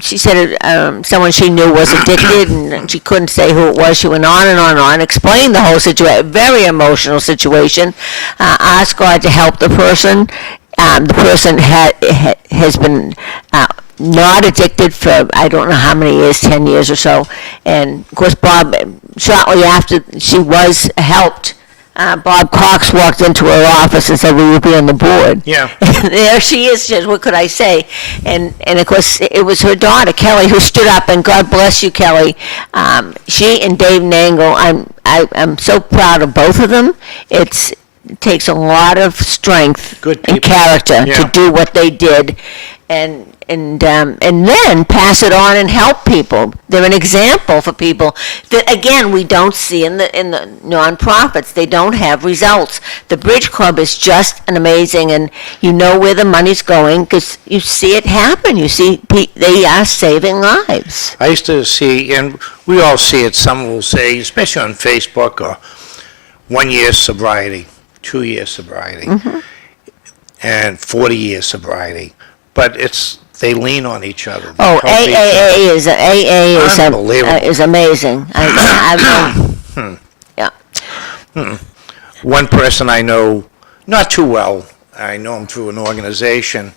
she said someone she knew was addicted, and she couldn't say who it was. She went on and on and on, explained the whole situation, very emotional situation, asked God to help the person. The person has been not addicted for, I don't know how many years, 10 years or so. And, of course, Bob, shortly after she was helped, Bob Cox walked into her office and said, will you be on the board? Yeah. And there she is, just, what could I say? And of course, it was her daughter, Kelly, who stood up, and God bless you, Kelly. She and Dave Nangle, I'm so proud of both of them. It takes a lot of strength and character to do what they did. And then pass it on and help people. They're an example for people that, again, we don't see in the nonprofits. They don't have results. The Bridge Club is just an amazing, and you know where the money's going because you see it happen. You see they are saving lives. I used to see, and we all see it, some will say, especially on Facebook, or 1 year sobriety, 2 year sobriety, and 40 year sobriety. But they lean on each other. Oh, AA is unbelievable. Is amazing. Yeah. One person I know, not too well, I know him through an organization,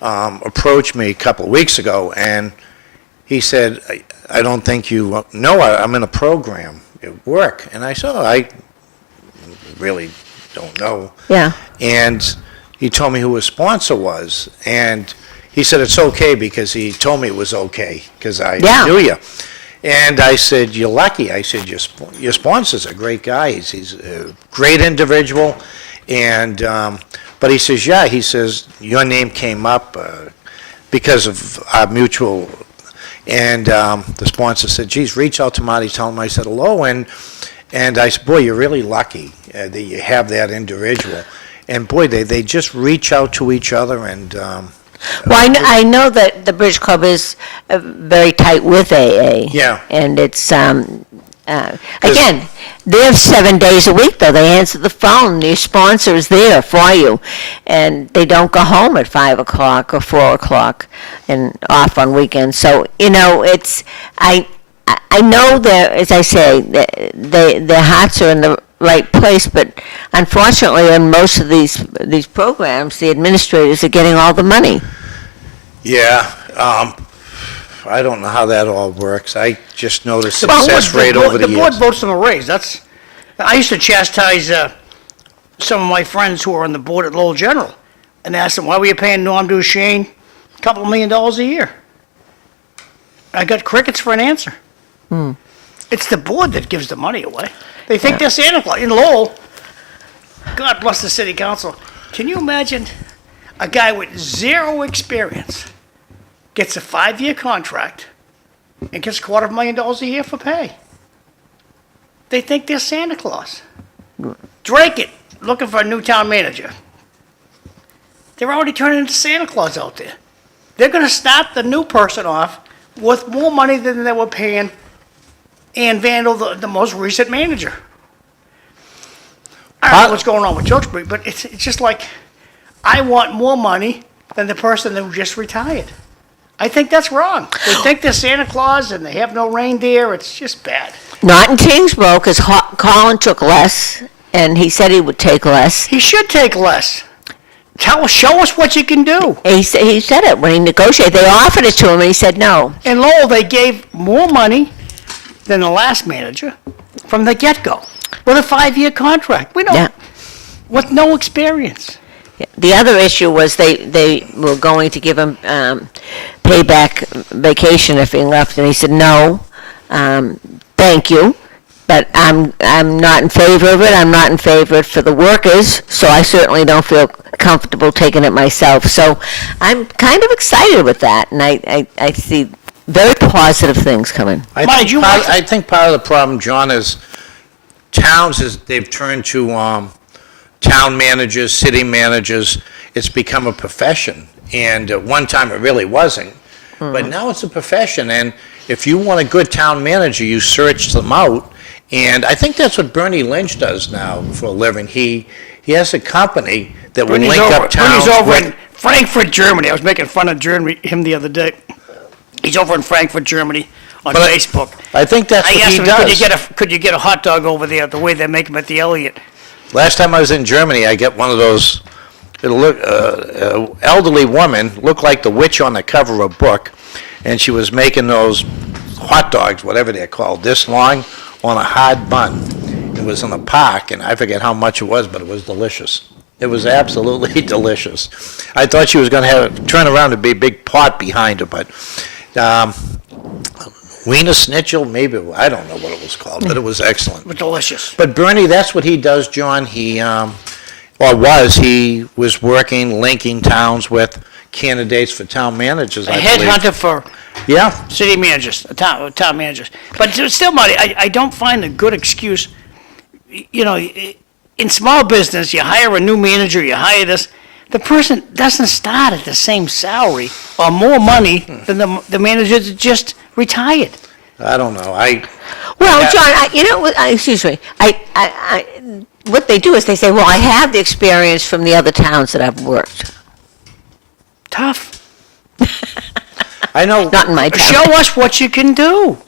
approached me a couple of weeks ago, and he said, I don't think you know, I'm in a program at work. And I said, I really don't know. Yeah. And he told me who his sponsor was, and he said it's okay because he told me it was okay because I knew you. And I said, you're lucky. I said, your sponsor's a great guy. He's a great individual. And but he says, he says, your name came up because of our mutual. And the sponsor said, geez, reach out to Marty, tell him I said hello. And I said, boy, you're really lucky that you have that individual. And boy, they just reach out to each other, and Well, I know that the Bridge Club is very tight with AA. Yeah. And it's, again, they're 7 days a week, though. They answer the phone. Your sponsor is there for you. And they don't go home at 5 o'clock or 4 o'clock and off on weekends. So, it's, I know that, as I say, their hearts are in the right place, but unfortunately, in most of these programs, the administrators are getting all the money. Yeah, I don't know how that all works. I just know the success rate over the The board years. votes them a raise. I used to chastise some of my friends who are on the board at Lowell General and ask them, why were you paying Norm Duchesne a couple of $1 million a year? I got crickets for an answer. It's the board that gives the money away. They think they're Santa Claus. In Lowell, God bless the city council, can you imagine a guy with 0 experience gets a 5-year contract and gets $250,000 a year for pay? They think they're Santa Claus. Dracut, looking for a new town manager. They're already turning into Santa Claus out there. They're going to start the new person off with more money than they were paying Ann Vandal, the most recent manager. I don't know what's going on with Tewksbury, but it's just like, I want more money than the person who just retired. I think that's wrong. They think they're Santa Claus and they have no reindeer. It's just bad. Not in Tyngsborough, because Colin took less, and he said he would take less. He should take less. Show us what you can do. He said it when he negotiated. They offered it to him, and he said no. In Lowell, they gave more money than the last manager from the get-go with a 5-year contract. We don't, Yeah. with no experience. The other issue was they were going to give him payback vacation if he left, and he said no, thank you, but I'm not in favor of it. I'm not in favor for the workers, so I certainly don't feel comfortable taking it myself. So I'm kind of excited with that, and I see very positive things coming. I think part of the problem, John, is towns they've turned to town managers, city managers. It's become a profession, and at one time it really wasn't. But now it's a profession, and if you want a good town manager, you search them out. And I think that's what Bernie Lynch does now for a living. He has a company that will link up towns. Bernie's over in Frankfurt, Germany. I was making fun of him the other day. He's over in Frankfurt, Germany on Facebook. I think that's what he does. I asked him, could you get a hot dog over there the way they make them at the Elliott? Last time I was in Germany, I get one of those, elderly woman, looked like the witch on the cover of a book, and she was making those hot dogs, whatever they're called, this long, on a hard bun. It was in the park, and I forget how much it was, but it was delicious. It was absolutely delicious. I thought she was going to turn around and be a big pot behind her, but Wiener Schnitzel, maybe, I don't know what it was called, but it was excellent. But delicious. But Bernie, that's what he does, John. He was working, linking towns with candidates for town managers, I believe. Headhunter for Yeah. city managers, town managers. But still, Marty, I don't find a good excuse. You know, in small business, you hire a new manager, you hire this. The person doesn't start at the same salary or more money than the manager that just retired. I don't know. Well, John, excuse me. What they do is they say, well, I have the experience from the other towns that I've worked. Tough. I know. Not in my town. Show us what you can do.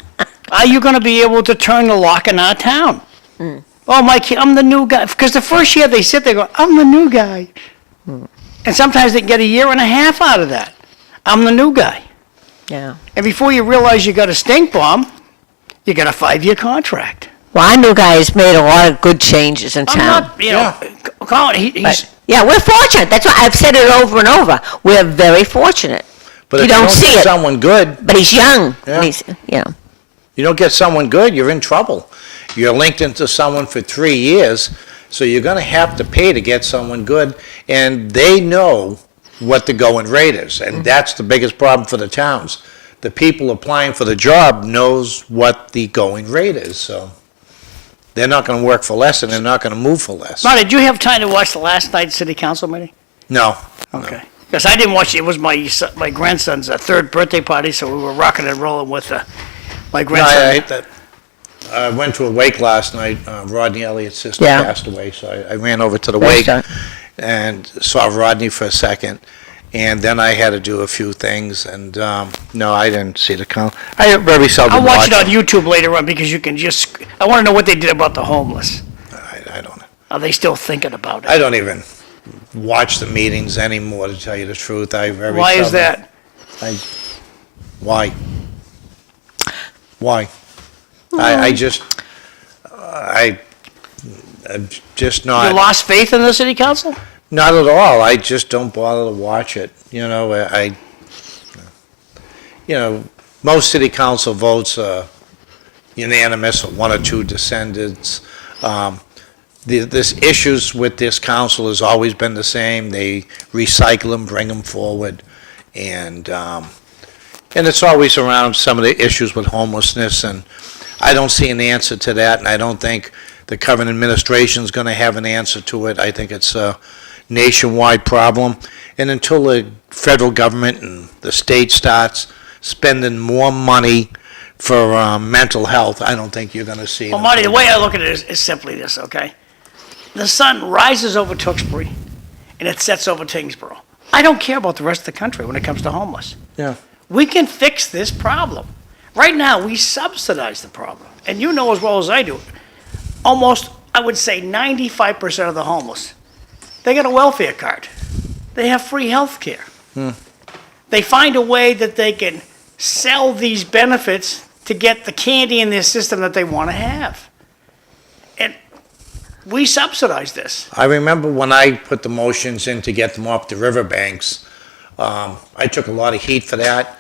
Are you going to be able to turn the lock in our town? Oh, Mike, I'm the new guy. Because the first year they sit there going, I'm the new guy. And sometimes they get a year and a half out of that. I'm the new guy. Yeah. And before you realize you got a stink bomb, you got a 5-year contract. Well, I know guys made a lot of good changes in I'm town. not, you know, Colin, he's, Yeah, we're fortunate. That's why I've said it over and over. We're very fortunate. But You if you don't don't see get it. someone good, But he's young. Yeah. Yeah. you don't get someone good, you're in trouble. You're linked into someone for 3 years, so you're going to have to pay to get someone good, and they know what the going rate is, and that's the biggest problem for the towns. The people applying for the job knows what the going rate is, so they're not going to work for less, and they're not going to move for less. Marty, did you have time to watch the last night's city council meeting? No. Okay. Because I didn't watch it. It was my grandson's third birthday party, so we were rocking and rolling with my grandson. I went to a wake last night. Rodney Elliott's sister Yeah. passed away, so I ran over to the Very wake sorry. and saw Rodney for a second. And then I had to do a few things, and no, I didn't see the count. I very seldom I'll watch it on it. YouTube later on because you can just. I want to know what they did about the homeless. I don't know. Are they still thinking about it? I don't even watch the meetings anymore, to tell you the truth. Why is that? Why? Why? I'm just not. You lost faith in the city council? Not at all. I just don't bother to watch it. Most city council votes are unanimous or one or two dissenters. This issues with this council has always been the same. They recycle them, bring them forward, and it's always around some of the issues with homelessness. And I don't see an answer to that, and I don't think the current administration is going to have an answer to it. I think it's a nationwide problem, and until the federal government and the state starts spending more money for mental health, I don't think you're going to see. Well, Marty, the way I look at it is simply this, okay? The sun rises over Tewksbury, and it sets over Tyngsborough. I don't care about the rest of the country when it comes to homeless. Yeah. We can fix this problem. Right now, we subsidize the problem. And you know as well as I do, almost, I would say 95% of the homeless, they got a welfare card. They have free health care. They find a way that they can sell these benefits to get the candy in their system that they want to have. And we subsidize this. I remember when I put the motions in to get them off the riverbanks, I took a lot of heat for that,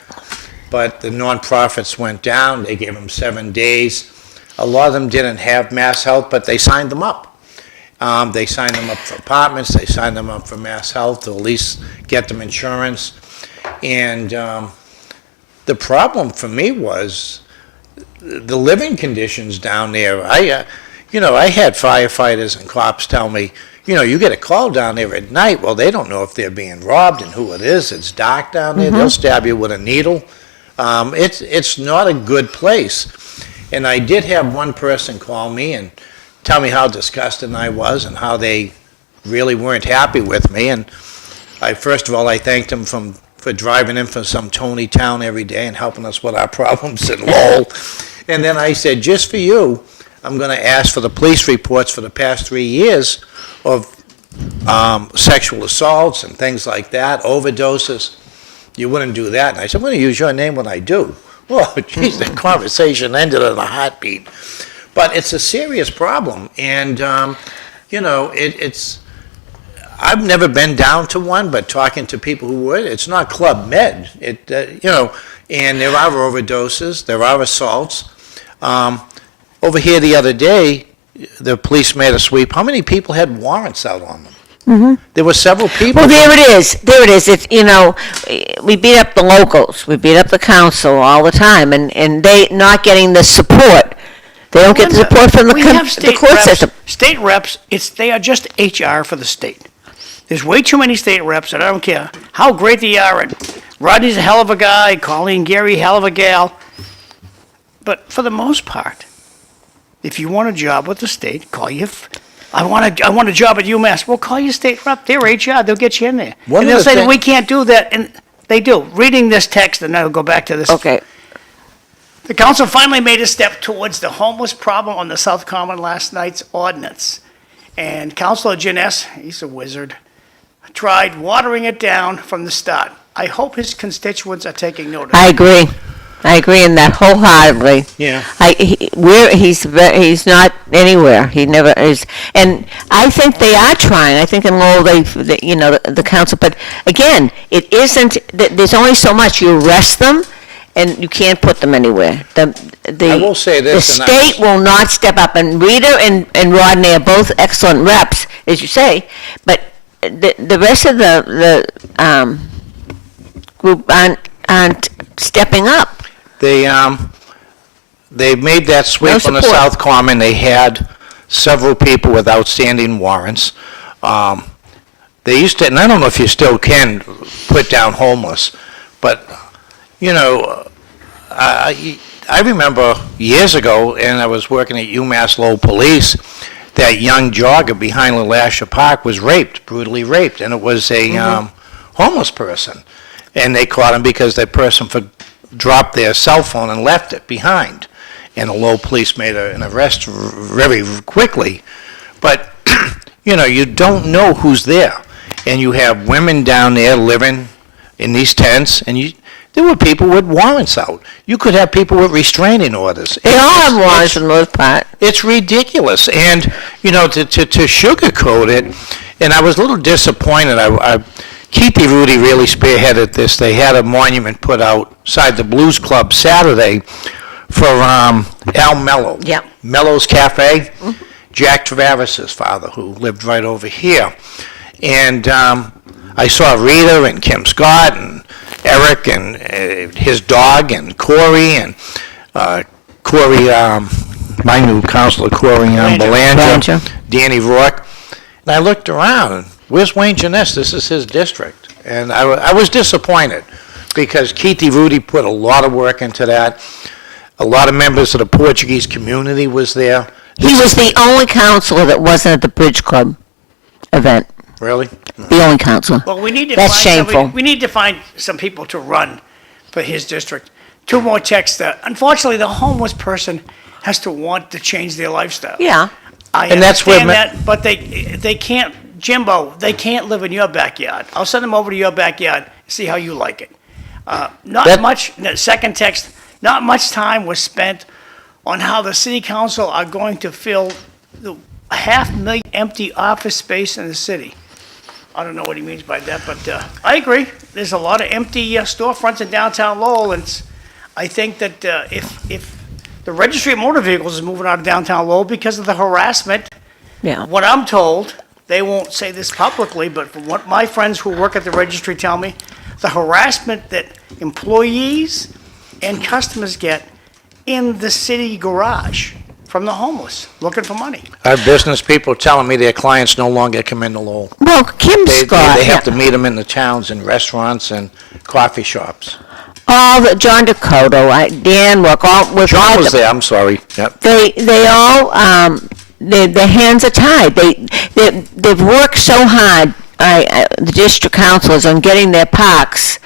but the nonprofits went down. They gave them 7 days. A lot of them didn't have Mass Health, but they signed them up. They signed them up for apartments. They signed them up for Mass Health to at least get them insurance. And the problem for me was the living conditions down there. I had firefighters and cops tell me, you get a call down there at night. Well, they don't know if they're being robbed and who it is. It's dark down there. They'll stab you with a needle. It's not a good place. And I did have one person call me and tell me how disgusted I was and how they really weren't happy with me. And first of all, I thanked them for driving in from some Tony town every day and helping us with our problems in Lowell. And then I said, just for you, I'm going to ask for the police reports for the past 3 years of sexual assaults and things like that, overdoses. You wouldn't do that. And I said, I'm going to use your name when I do. Well, geez, the conversation ended in a heartbeat. But it's a serious problem, and it's. I've never been down to one, but talking to people who would, it's not Club Med. And there are overdoses, there are assaults. Over here the other day, the police made a sweep. How many people had warrants out on them? There were several people. Well, there it is. There it is. It's, we beat up the locals. We beat up the council all the time, and they not getting the support. They don't get the support from We have the state court reps. system. State reps, they are just HR for the state. There's way too many state reps, and I don't care how great they are. And Rodney's a hell of a guy, Colleen Gary, hell of a gal. But for the most part, if you want a job with the state, call you. I want a job at UMass. Well, call your state rep. They're HR. They'll get you in there. And they'll say that we can't do that, and they do. Reading this text, and I'll go back to this. Okay. The council finally made a step towards the homeless problem on the South Common last night's ordinance. And Councilor Anthes, he's a wizard, tried watering it down from the start. I hope his constituents are taking notice. I agree. I agree in that wholeheartedly. Yeah. He's not anywhere. He never is. And I think they are trying. I think in Lowell, the council. But again, it isn't. There's only so much. You arrest them, and you can't put them anywhere. I will say this. The state will not step up. And Rita and Rodney are both excellent reps, as you say. But the rest of the group aren't stepping up. They made that sweep No on the support. South Common. They had several people with outstanding warrants. they used to, and I don't know if you still can put down homeless, but, you know, I remember years ago, and I was working at UMass Lowell Police, that young jogger behind LaLasha Park was raped, brutally raped, and it was a homeless person. And they caught him because that person dropped their cell phone and left it behind. And the Lowell Police made an arrest very quickly. But, you know, you don't know who's there. And you have women down there living in these tents, and there were people with warrants out. You could have people with restraining orders. They all have warrants for the most part. It's ridiculous. And, you know, to sugarcoat it, and I was a little disappointed. Keithy Rudy really spearheaded this. They had a monument put outside the Blues Club Saturday for Al Mello. Yeah. Mello's Cafe. Jack Travis's father, who lived right over here. And I saw Rita and Kim Scott and Eric and his dog and Corey and Corey, my new counselor, Corey Belanger, Danny Rourke. And I looked around, and where's Wayne Jeunesse? This is his district. And I was disappointed because Keithy Rudy put a lot of work into that. A lot of members of the Portuguese community was there. He was the only counselor that wasn't at the Bridge Club event. Really? The only counselor. Well, we need to That's shameful. we need to find some people to run for his district. Two more texts. Unfortunately, the homeless person has to want to change their lifestyle. Yeah. I And that's where understand that, but they can't, Jimbo, they can't live in your backyard. I'll send them over to your backyard and see how you like it. Second text, not much time was spent on how the city council are going to fill the 500,000 empty office space in the city. I don't know what he means by that, but I agree. There's a lot of empty storefronts in downtown Lowell, and I think that if the registry of motor vehicles is moving out of downtown Lowell because of the harassment, Yeah. what I'm told, they won't say this publicly, but from what my friends who work at the registry tell me, the harassment that employees and customers get in the city garage from the homeless looking for money. I have business people telling me their clients no longer come into Lowell. Well, Kim They Scott. have to meet them in the towns and restaurants and coffee shops. All the John Dakota, Dan Work, all with all John was the, there, I'm sorry. Yep. they all their hands are tied. They've worked so hard. The district councils on getting their parks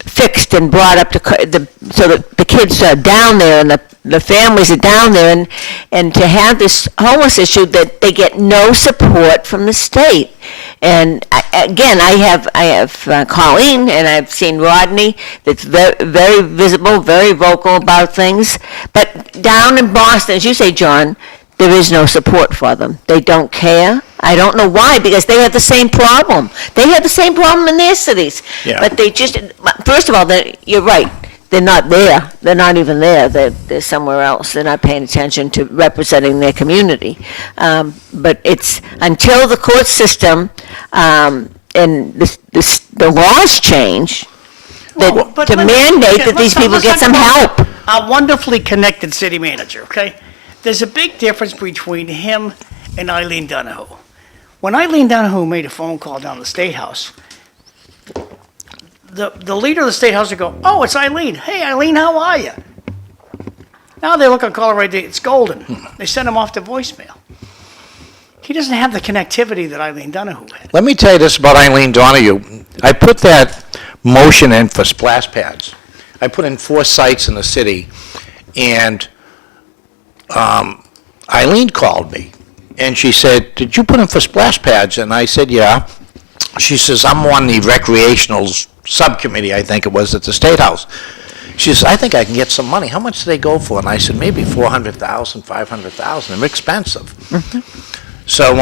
fixed and brought up to so that the kids are down there and the families are down there, and to have this homeless issue that they get no support from the state. And again, I have Colleen, and I've seen Rodney, that's very, very visible, very vocal about things. But down in Boston, as you say, John, there is no support for them. They don't care. I don't know why, because they have the same problem. They have the same problem in their cities. Yeah. But they just, first of all, you're right. They're not there. They're not even there. They're somewhere else. They're not paying attention to representing their community. But it's until the court system and the laws change to mandate that these people get some help. A wonderfully connected city manager, okay? There's a big difference between him and Eileen Donohue. When Eileen Donohue made a phone call down to the State House, the leader of the State House would go, "Oh, it's Eileen. Hey, Eileen, how are you?" Now they look on caller ID, it's golden. They send him off to voicemail. He doesn't have the connectivity that Eileen Donohue had. Let me tell you this about Eileen Donahue. I put that motion in for splash pads. I put in 4 sites in the city, and Eileen called me, and she said, "Did you put in for splash pads?" And I said, "Yeah." She says, "I'm on the recreational subcommittee, I think it was, at the State House." She says, "I think I can get some money. How much do they go for?" And I said, "Maybe 400,000, 500,000. They're expensive." So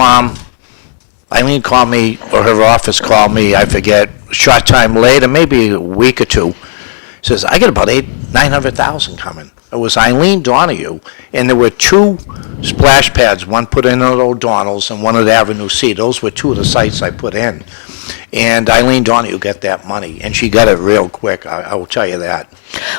Eileen called me, or her office called me, I forget, a short time later, maybe a week or two. Says, "I get about 900,000 coming." It was Eileen Donahue, and there were 2 splash pads, one put in at O'Donnell's and one at Avenue C. Those were 2 of the sites I put in. And Eileen Donahue got that money, and she got it real quick, I will tell you that.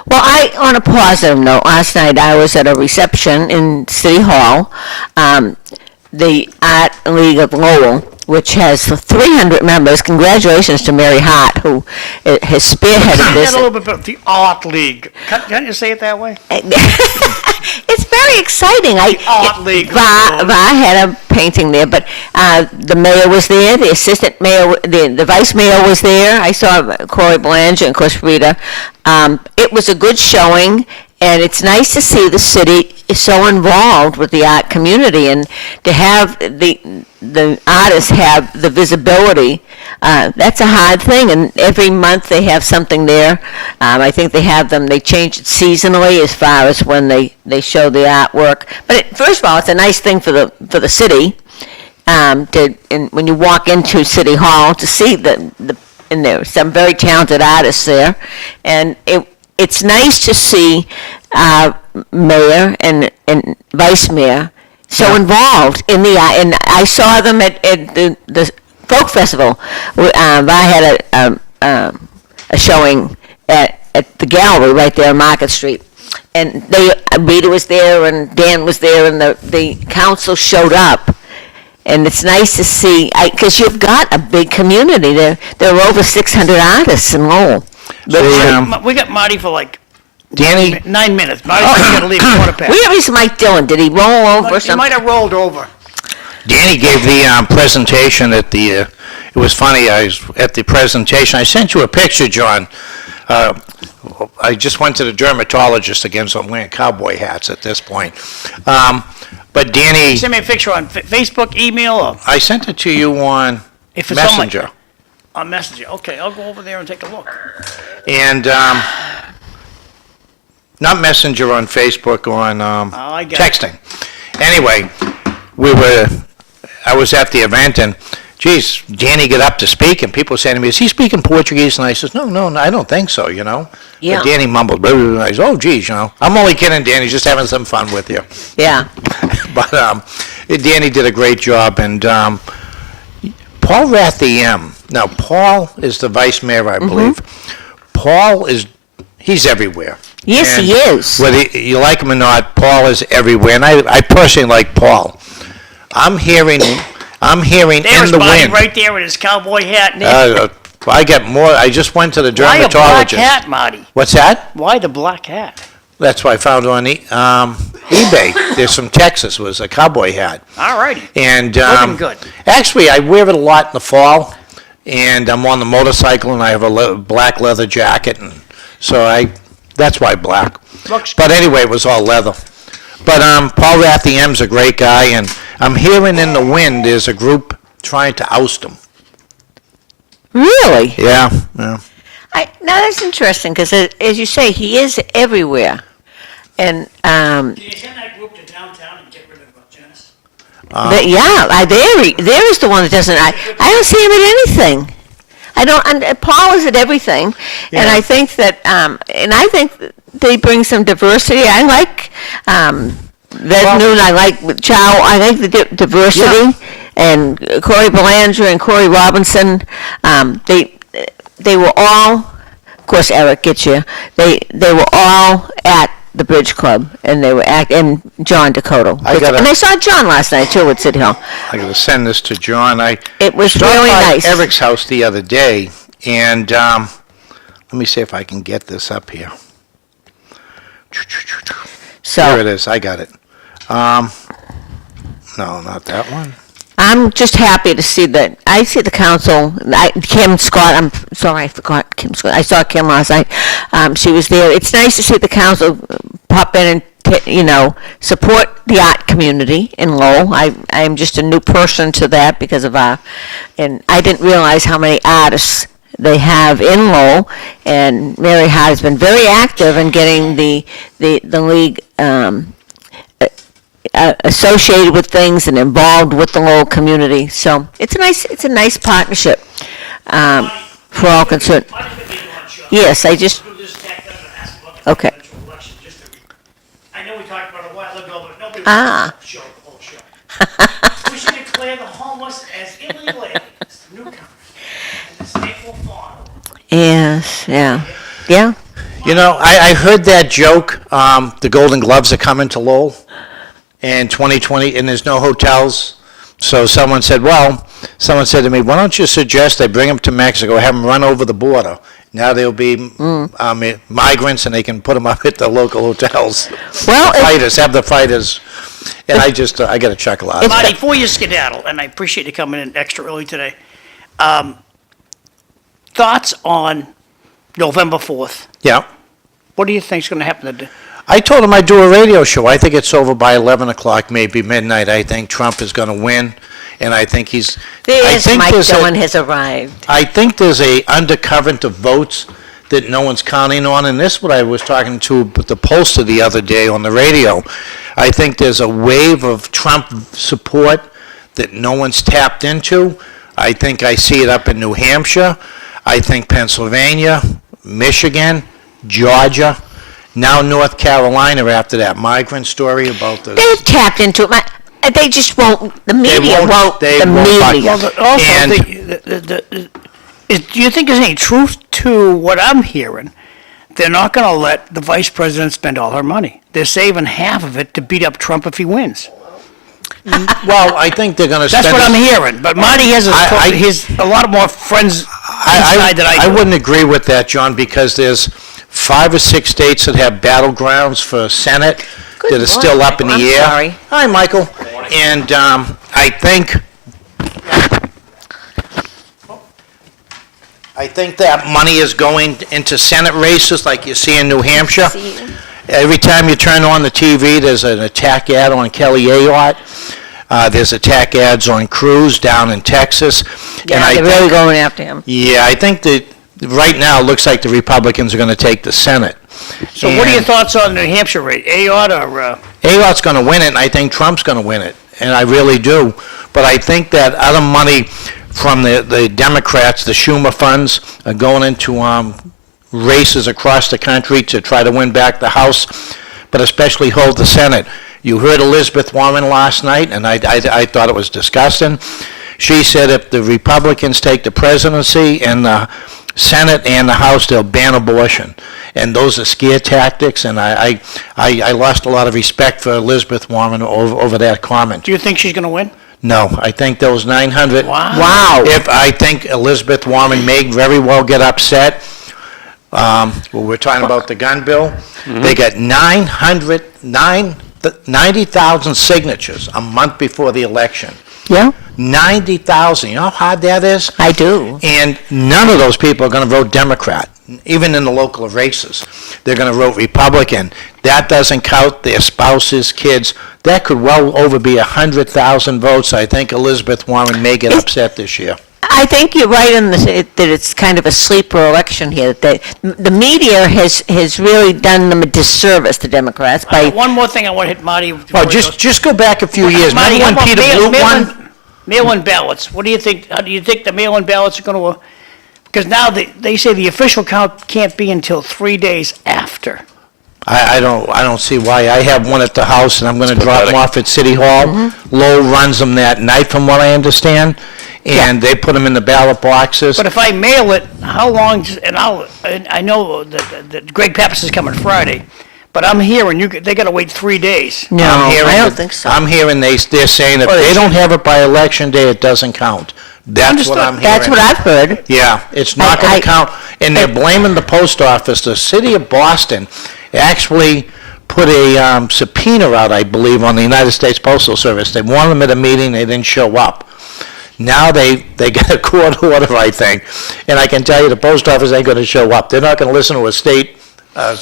Well, on a positive note, last night I was at a reception in City Hall. The Art League of Lowell which has 300 members. Congratulations to Mary Hart, who has spearheaded this. A little bit about the Art League. Can't you say it that way? It's very exciting. Art League. I had a painting there, but the mayor was there, the assistant mayor, the vice mayor was there. I saw Corey Belanger and, of course, Rita. It was a good showing, and it's nice to see the city is so involved with the art community, and to have the artists have the visibility. That's a hard thing, and every month they have something there. I think they change it seasonally as far as when they show the artwork. But first of all, it's a nice thing for the city, when you walk into City Hall to see and there are some very talented artists there, and it's nice to see mayor and vice mayor so involved in the art. And I saw them at the folk festival. I had a showing at the gallery right there on Market Street, and Rita was there and Dan was there, and the council showed up. And it's nice to see, because you've got a big community. There are over 600 artists in Lowell. We got Marty for like Danny? 9 minutes. Marty's got to leave quarter past. Where is Mike Dillon? Did he roll over or He something? might have rolled over. Danny gave the presentation at the, it was funny, I was at the presentation. I sent you a picture, John. I just went to the dermatologist again, so I'm wearing cowboy hats at this point. But Danny, Send me a picture on Facebook, email, or I sent it to you on if it's on Messenger. on Messenger. Okay, I'll go over there and take a look. And, not Messenger, on Facebook, on I got it. texting. Anyway, I was at the event, and geez, Danny got up to speak, and people saying to me, is he speaking Portuguese? And I says, no, I don't think so, Yeah. But Danny mumbled, blah, blah, blah. I said, oh, geez, I'm only kidding, Danny, just having some fun with you. Yeah. But Danny did a great job, and Paul Rathiem, now Paul is the vice mayor, I believe. Paul he's everywhere. Yes, And he is. whether you like him or not, Paul is everywhere, and I personally like Paul. I'm hearing There's in the Marty wind. right there with his cowboy hat. I get more. I just went to the Why a black dermatologist. hat, Marty? What's that? Why the black hat? That's what I found on eBay. There's some Texas was a cowboy hat, All righty. and Looking good. actually I wear it a lot in the fall, and I'm on the motorcycle, and I have a black leather jacket, and so that's why black. Looks But anyway, it was all leather. But Paul Rathiem's a great guy, and I'm hearing in the wind there's a group trying to oust him. Really? Yeah. Now that's interesting, because as you say, he is everywhere. And, Can you send that group to downtown and get rid of Janice? there is the one that doesn't, I don't see him at anything. Paul is at everything, and I think that, they bring some diversity. I like, Noon, I like Chow, I like the diversity, and Corey Belanger and Corey Robinson, they were all, of course Eric gets you, they were all at the Bridge Club, and they were and John Dakota. And I saw John last night too at City Hall. I got to send this to John. It was stopped really by nice. Eric's house the other day, and let me see if I can get this up here. There it is. I got it. No, not that one. I'm just happy to see that. I see the council, Kim Scott, I'm sorry, I forgot Kim Scott. I saw Kim last night. She was there. It's nice to see the council pop in and, support the art community in Lowell. I'm just a new person to that because of and I didn't realize how many artists they have in Lowell, and Mary Hart has been very active in getting the league associated with things and involved with the Lowell community. So it's a nice partnership for all concerned. Yes, I just okay. I know we talked about it a while ago, but nobody Ah. wants to show the whole show. We should declare the homeless as illegal aliens, newcomers, and the state will follow. Yes, yeah. I heard that joke. The Golden Gloves are coming to Lowell in 2020, and there's no hotels. So someone said, well, someone said to me, why don't you suggest they bring them to Mexico, have them run over the border? Now they'll be migrants, and they can put them up at the local hotels. Well, Have the fighters. And I got a chuckle out of it. Marty, before you skedaddle, and I appreciate you coming in extra early today, thoughts on November 4th? Yeah. What do you think's going to happen today? I told him I'd do a radio show. I think it's over by 11 o'clock, maybe midnight. I think Trump is going to win, and I think he's... Mike Dillon has arrived. I think there's a undercurrent of votes that no one's counting on, and this is what I was talking to the pollster the other day on the radio. I think there's a wave of Trump support that no one's tapped into. I think I see it up in New Hampshire. I think Pennsylvania, Michigan, Georgia, now North Carolina after that migrant story about the... They've tapped into it. They just won't. The media won't. They The won't. media. Well, also, And- do you think there's any truth to what I'm hearing? They're not going to let the vice president spend all her money. They're saving half of it to beat up Trump if he wins. Well, I think they're going to spend... That's what I'm hearing. But Marty has a lot more friends inside than I do. I wouldn't agree with that, John, because there's 5 or 6 states that have battlegrounds for Senate that are still up in the I'm air. sorry. Hi, Michael. And I think that money is going into Senate races like you see in New Hampshire. Every time you turn on the TV, there's an attack ad on Kelly Ayotte. There's attack ads on Cruz down in Texas. Yeah, they're really going after him. Yeah, I think that right now it looks like the Republicans are going to take the Senate. So what are your thoughts on the New Hampshire rate? Ayotte or... Ayotte's going to win it, and I think Trump's going to win it, and I really do. But I think that other money from the Democrats, the Schumer funds, are going into races across the country to try to win back the House, but especially hold the Senate. You heard Elizabeth Warren last night, and I thought it was disgusting. She said if the Republicans take the presidency and the Senate and the House, they'll ban abortion. And those are scare tactics, and I lost a lot of respect for Elizabeth Warren over that comment. Do you think she's going to win? No, I think those 900... Wow. If I think Elizabeth Warren may very well get upset, we're talking about the gun bill, they got 90,000 signatures a month before the election. Yeah, 90,000. You know how hard that is? I do. And none of those people are going to vote Democrat, even in the local races. They're going to vote Republican. That doesn't count their spouses, kids. That could well over be 100,000 votes. I think Elizabeth Warren may get upset this year. I think you're right in that it's kind of a sleeper election here. That the media has really done them a disservice, the Democrats, by... One more thing I want to hit Marty. Well, just go back a few years. Marty, Remember when how about Peter Blute won? Mail-in ballots. What do you think? How do you think the mail-in ballots are going to... Because now they say the official count can't be until 3 days after. I don't see why. I have one at the house, and I'm going to drop them off at City Hall. Lowell runs them that night, from what I understand, and they put them in the ballot boxes. But if I mail it, how long, and I know that Greg Pappas is coming Friday, but I'm hearing they got to wait 3 days. No, I don't think so. I'm hearing they're saying if they don't have it by election day, it doesn't count. That's what I'm hearing. That's what I've heard. Yeah, it's not going to count, and they're blaming the post office. The city of Boston actually put a subpoena out, I believe, on the United States Postal Service. They wanted them at a meeting, they didn't show up. Now they got a court order, I think, and I can tell you the post office ain't going to show up. They're not going to listen to a state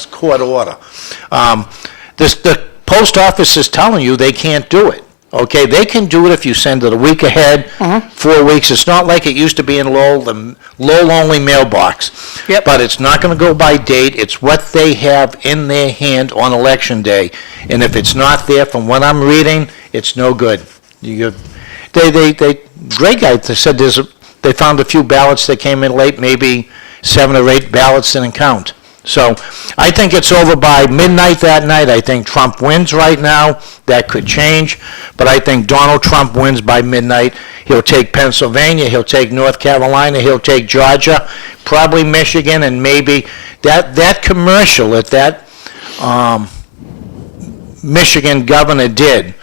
court order. The post office is telling you they can't do it. Okay, they can do it if you send it a week ahead, 4 weeks. It's not like it used to be in Lowell, the Lowell-only mailbox. Yep. But it's not going to go by date. It's what they have in their hand on Election Day. And if it's not there, from what I'm reading, it's no good. Greg said they found a few ballots that came in late, maybe 7 or 8 ballots didn't count. So I think it's over by midnight that night. I think Trump wins right now. That could change. But I think Donald Trump wins by midnight. He'll take Pennsylvania. He'll take North Carolina. He'll take Georgia, probably Michigan, and maybe that commercial that Michigan governor did,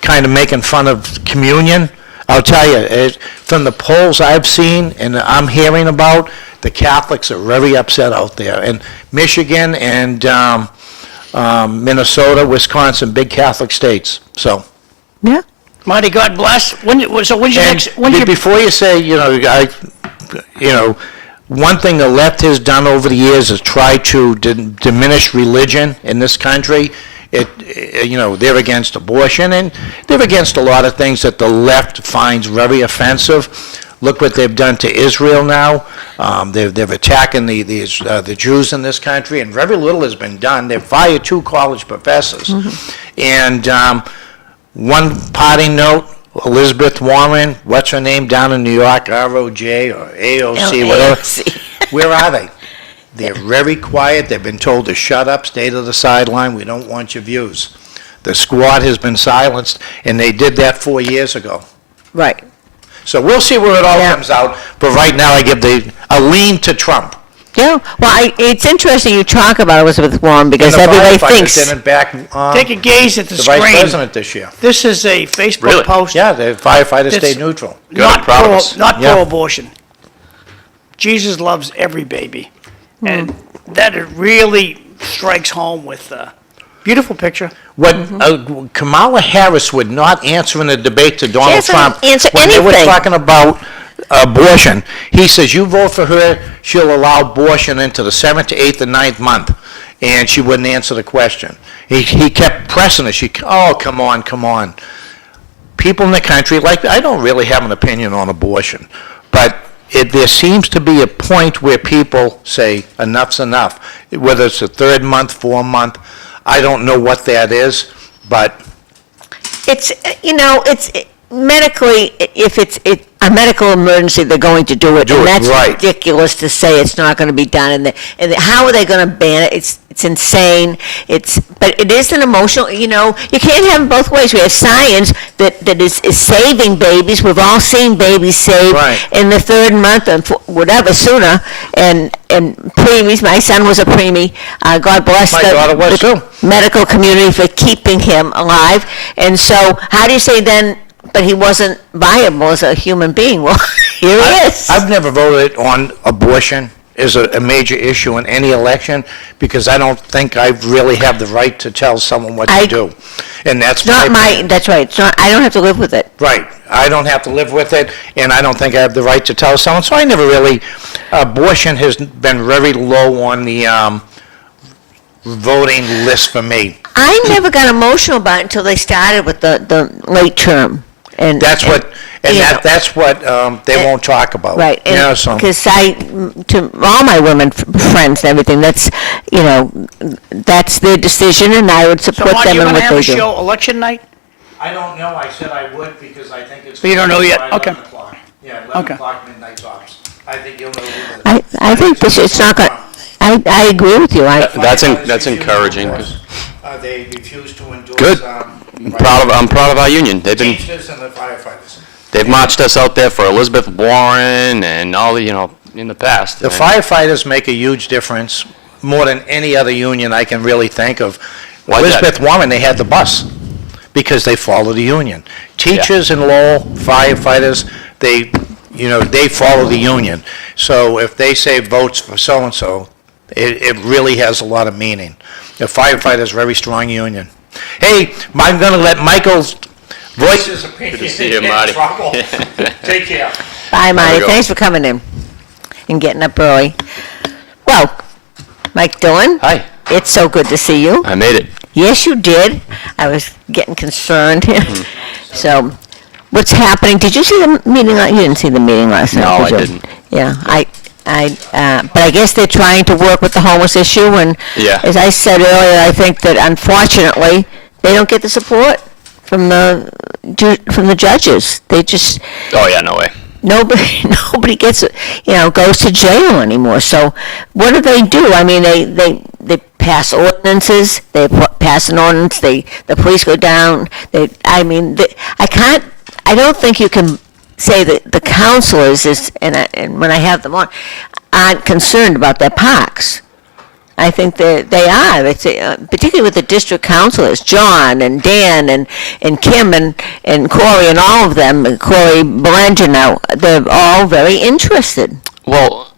kind of making fun of communion. I'll tell you, from the polls I've seen and I'm hearing about, the Catholics are very upset out there. And Michigan and Minnesota, Wisconsin, big Catholic states, so. Yeah. Marty, God bless. When's your And next, when's your, before you say, one thing the left has done over the years is try to diminish religion in this country. They're against abortion, and they're against a lot of things that the left finds very offensive. Look what they've done to Israel now. They're attacking the Jews in this country, and very little has been done. They've fired 2 college professors. Mm-hmm. And one parting note, Elizabeth Warren, what's her name, down in New York, ROJ or AOC, whatever. Where are they? They're very quiet. They've been told to shut up, stay to the sideline. We don't want your views. The squad has been silenced, and they did that 4 years ago. Right. So we'll see where it all comes out. But right now, I give a lean to Trump. Yeah. Well, it's interesting you talk about Elizabeth Warren because And the everybody firefighters thinks. didn't back take a gaze at the the screen. vice president this year. This is a Facebook Really? post. Yeah, the firefighters It's- stayed neutral. Good, I'm proud of us. Not Yeah. pro-abortion. Jesus loves every baby. And that it really strikes home with a beautiful picture. What Kamala Harris would not answer in a debate to Donald doesn't Trump answer when they were anything. talking about abortion. He says, you vote for her, she'll allow abortion into the 7th to 8th and 9th month. And she wouldn't answer the question. He kept pressing it. Come on. People in the country, I don't really have an opinion on abortion, but there seems to be a point where people say, enough's enough. Whether it's the 3rd month, 4th month, I don't know what that is, but It's, medically, if it's a medical emergency, they're going to do it. Do and it, that's right. ridiculous to say it's not going to be done. And how are they going to ban it? It's insane. But it is an emotional, you can't have it both ways. We have science that is saving babies. We've all seen babies saved Right. in the 3rd month and whatever sooner. And preemies, my son was a preemie. God bless My daughter was too. medical community for keeping him alive. And so how do you say then, but he wasn't viable as a human being? Well, here he is. I've never voted on abortion as a major issue in any election because I don't think I really have the right to tell someone what to do. And that's Not opinion. that's right. It's not, I don't have to live with it. Right. I don't have to live with it, and I don't think I have the right to tell someone. So I never really, abortion has been very low on the voting list for me. I never got emotional about it until they started with the late term. And That's what they and- won't talk about. Right, So because to all my women friends and everything, that's that's their decision, and I would So support Marty, them you're in going to what have they a do. show election night? I don't know. I said I would because I think it's. But you don't know yet? by Okay. 11 o'clock. Yeah, 11 Okay. o'clock midnight tops. I think you'll know. I think it's not going. I agree with you. That's encouraging. They refuse to endorse. Good. I'm proud of our union. Teamsters and the firefighters. They've marched us out there for Elizabeth Warren and all the, in the past. The firefighters make a huge difference, more than any other union I can really think of. Why is that? Elizabeth Warren, they had the bus, because they follow the union. Teachers in Lowell, firefighters, they follow the union. So if they say votes for so-and-so, it really has a lot of meaning. The firefighters, very strong union. Hey, I'm gonna let Michael's voice his opinion. Good to see you, get in Marty. trouble. Take care. Bye, Marty. go. Thanks for coming in and getting up early. Well, Mike Dillon. Hi. It's so good to see you. I made it. Yes, you did. I was getting concerned. So, what's happening? Did you see the meeting? You didn't see the meeting last night, No, did I you? didn't. Yeah, but I guess they're trying to work with the homeless issue, and Yeah. as I said earlier, I think that unfortunately, they don't get the support from the judges. They just, Oh, yeah, no way. nobody gets, goes to jail anymore. So what do? I mean, they pass ordinances, they pass an ordinance, the police go down, I don't think you can say that the counselors and when I have them on, aren't concerned about their parks. I think that they are. It's particularly with the district councilors, John and Dan and Kim and Corey and all of them, and Corey Belangino, they're all very interested. Well,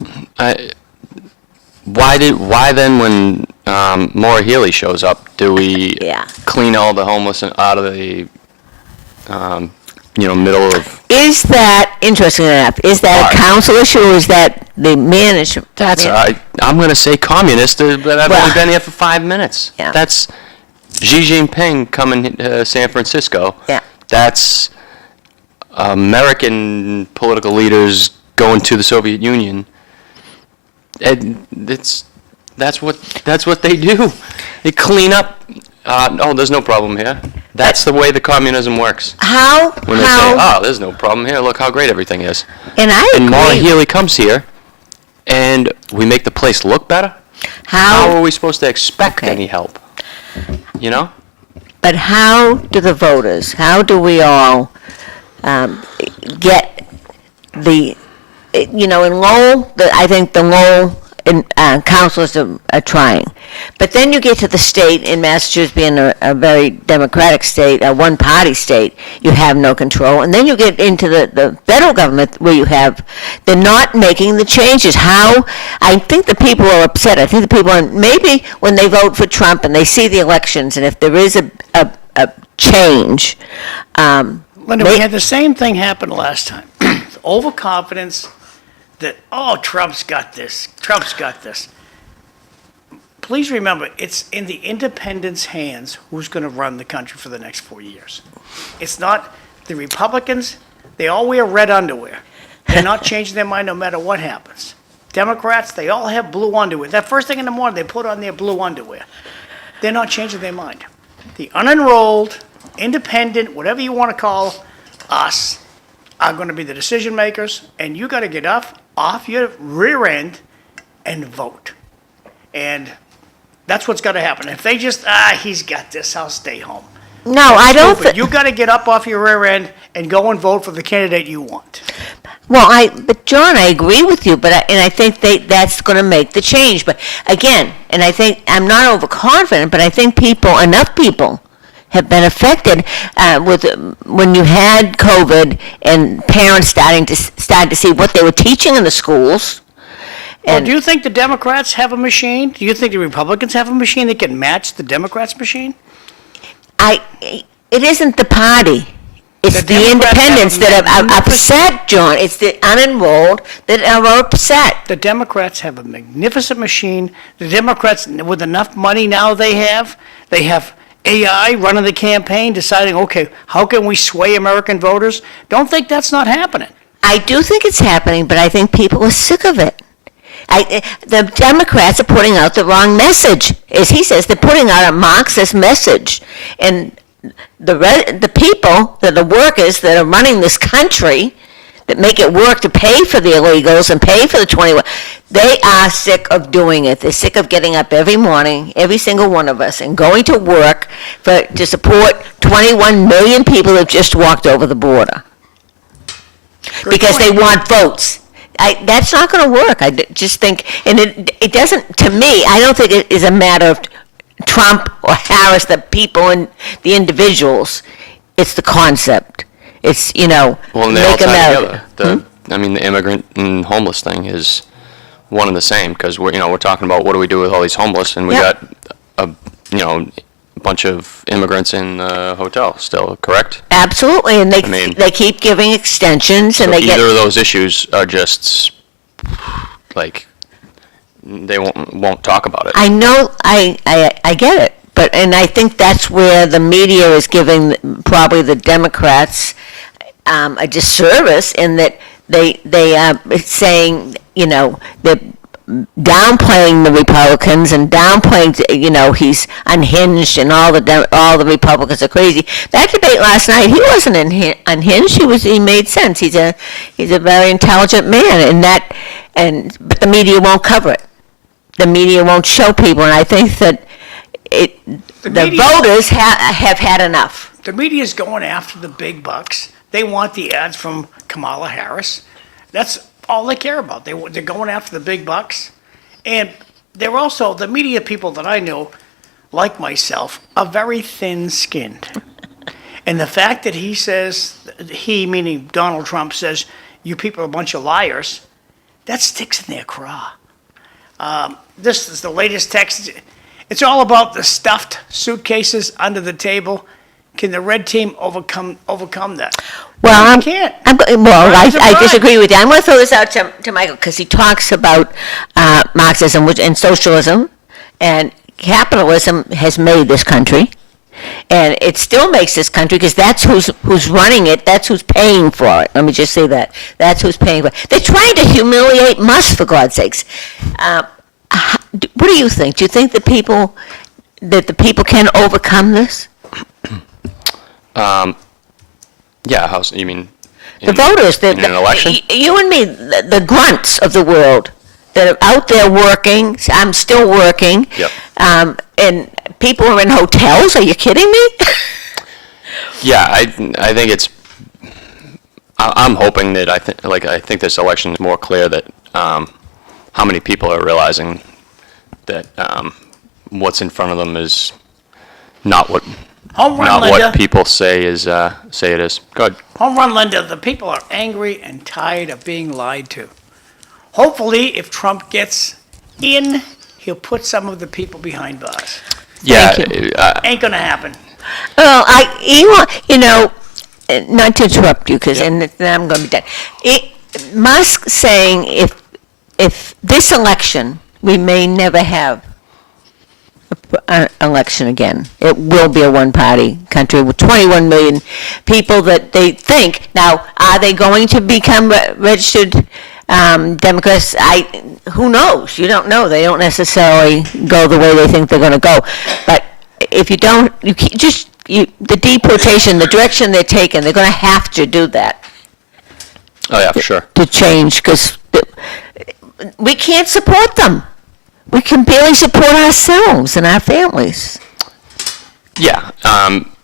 why then when Maura Healey shows up, do we clean all the homeless out of the middle of? Is that, interesting enough, is that a council issue or is that the management? I'm going to say communist, but I've only been here for 5 minutes. Yeah. That's Xi Jinping coming to San Francisco. Yeah. That's American political leaders going to the Soviet Union. And that's what they do. They clean up. There's no problem here. That's the way the communism works. When they say, there's no problem here. Look how great everything is. And I agree. And Maura Healey comes here, and we make the place look better. How are we supposed to expect any help? You know? But how do the voters, how do we all get in Lowell, I think the Lowell councilors are trying. But then you get to the state, in Massachusetts being a very democratic state, a one-party state, you have no control. And then you get into the federal government where they're not making the changes. I think the people are upset. I think the people, maybe when they vote for Trump and they see the elections, and if there is a change. Linda, we had the same thing happen last time. Overconfidence that, Trump's got this. Please remember, it's in the independents' hands who's going to run the country for the next 4 years. It's not the Republicans. They all wear red underwear. They're not changing their mind no matter what happens. Democrats, they all have blue underwear. That first thing in the morning, they put on their blue underwear. They're not changing their mind. The unenrolled, independent, whatever you want to call us, are going to be the decision makers, and you got to get off your rear end and vote. And that's what's got to happen. If they just, he's got this, I'll stay home. No, I don't think. You got to get up off your rear end and go and vote for the candidate you want. Well, but John, I agree with you, and I think that's going to make the change. But again, and I think I'm not overconfident, but I think enough people have been affected when you had COVID and parents started to see what they were teaching in the schools. Well, do you think the Democrats have a machine? Do you think the Republicans have a machine that can match the Democrats' machine? It isn't the party. It's the Democrats independents that are upset, John. It's the unenrolled that are upset. The Democrats have a magnificent machine. The Democrats, with enough money now they have AI running the campaign, deciding, okay, how can we sway American voters? Don't think that's not happening. I do think it's happening, but I think people are sick of it. The Democrats are putting out the wrong message. As he says, they're putting out a Marxist message. And the people, the workers that are running this country, that make it work to pay for the illegals and pay for the 21, they are sick of doing it. They're sick of getting up every morning, every single one of us, and going to work to support 21 million people that just walked over the border. Because they want votes. That's not going to work. I just think, and it doesn't, to me, I don't think it is a matter of Trump or Harris, the people and the individuals. It's the concept. It's, well, and they all make tie America. together. The immigrant and homeless thing is one and the same, because we're talking about what do we do with all these homeless, and we got a bunch of immigrants in the hotel still, correct? Absolutely, and they keep giving extensions, and So they get. either of those issues are just like they won't talk about it. I know, I get it, and I think that's where the media is giving probably the Democrats a disservice in that they are saying, they're downplaying the Republicans and downplaying, he's unhinged and all the Republicans are crazy. That debate last night, he wasn't unhinged. He made sense. He's a very intelligent man, but the media won't cover it. The media won't show people, and I think that the voters have had enough. The media's going after the big bucks. They want the ads from Kamala Harris. That's all they care about. They're going after the big bucks. And they're also, the media people that I know, like myself, are very thin-skinned. And the fact that he says, he, meaning Donald Trump, says, you people are a bunch of liars, that sticks in their craw. This is the latest text. It's all about the stuffed suitcases under the table. Can the red team overcome that? Well, They can't. I surprised. disagree with you. I'm going to throw this out to Michael because he talks about Marxism and socialism, and capitalism has made this country, and it still makes this country because that's who's running it. That's who's paying for it. Let me just say that. That's who's paying for it. They're trying to humiliate us, for God's sakes. What do you think? Do you think the people can overcome this? Yeah, how, you mean? The voters, in an election? You and me, the grunts of the world that are out there working. I'm still working. Yep. And people are in hotels. Are you kidding me? Yeah, I think it's. I'm hoping that I think this election is more clear that how many people are realizing that what's in front of them is not what Home run, Linda. people say it is. Go ahead. Home run, Linda. The people are angry and tired of being lied to. Hopefully, if Trump gets in, he'll put some of the people behind bars. Yeah, Ain't gonna happen. Well, not to interrupt you, because and then I'm going to be done. Musk saying if this election, we may never have an election again. It will be a one-party country with 21 million people that they think. Now, are they going to become registered Democrats? Who knows? You don't know. They don't necessarily go the way they think they're going to go. But if you don't, the deportation, the direction they're taking, they're going to have to do that. oh yeah, for sure. To change, because we can't support them. We can barely support ourselves and our families. Yeah,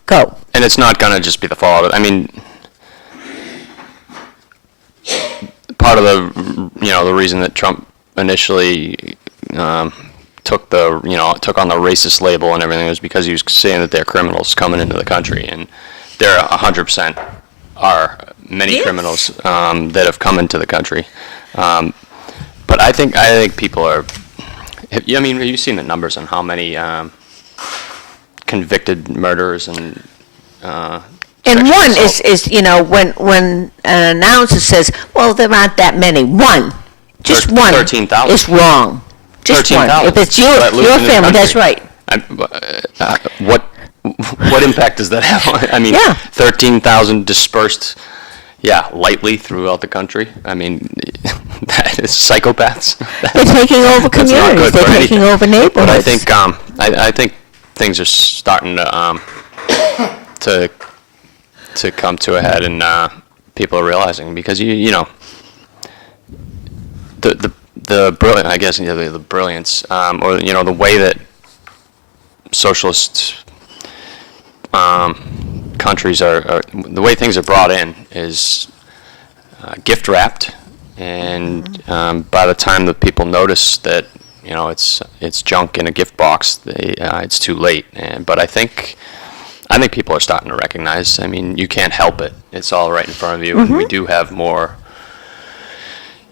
Go. and it's not gonna just be the fallout. I mean, part of the reason that Trump initially took on the racist label and everything was because he was saying that they're criminals coming into the country, and there 100% are many Yes. criminals that have come into the country. But I think people are. I mean, have you seen the numbers on how many convicted murderers and And sexual one assault? is when an announcer says, well, there aren't that many. One. Just one. 13,000. Is wrong. Just one. 13,000. If it's your That lives in this family, that's country. right. What impact does that have? I mean, Yeah. 13,000 dispersed, lightly throughout the country. I mean, that is psychopaths. They're taking over That's not communities. good They're for taking anything. over neighborhoods. But I think I think things are starting to come to a head, and people are realizing, because the brilliant, I guess, the brilliance, or the way that socialist countries are the way things are brought in is gift wrapped, and by the time that people notice that it's junk in a gift box, it's too late. But I think people are starting to recognize. I mean, you can't help it. It's all right in front of you, and we do have more.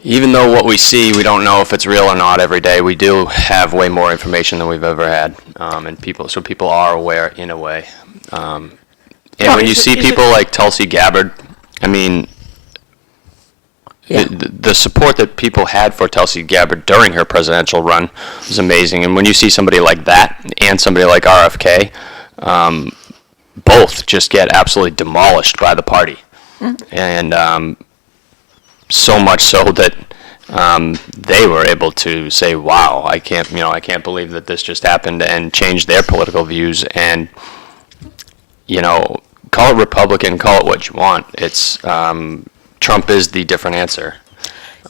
Even though what we see, we don't know if it's real or not every day, we do have way more information than we've ever had, and people are aware in a way. And when you see people like Tulsi Gabbard, I mean, Yeah. the support that people had for Tulsi Gabbard during her presidential run was amazing. And when you see somebody like that and somebody like RFK, both just get absolutely demolished by the party. And so much so that they were able to say, "Wow, I can't believe that this just happened," and change their political views. And call it Republican, call it what you want. It's Trump is the different answer.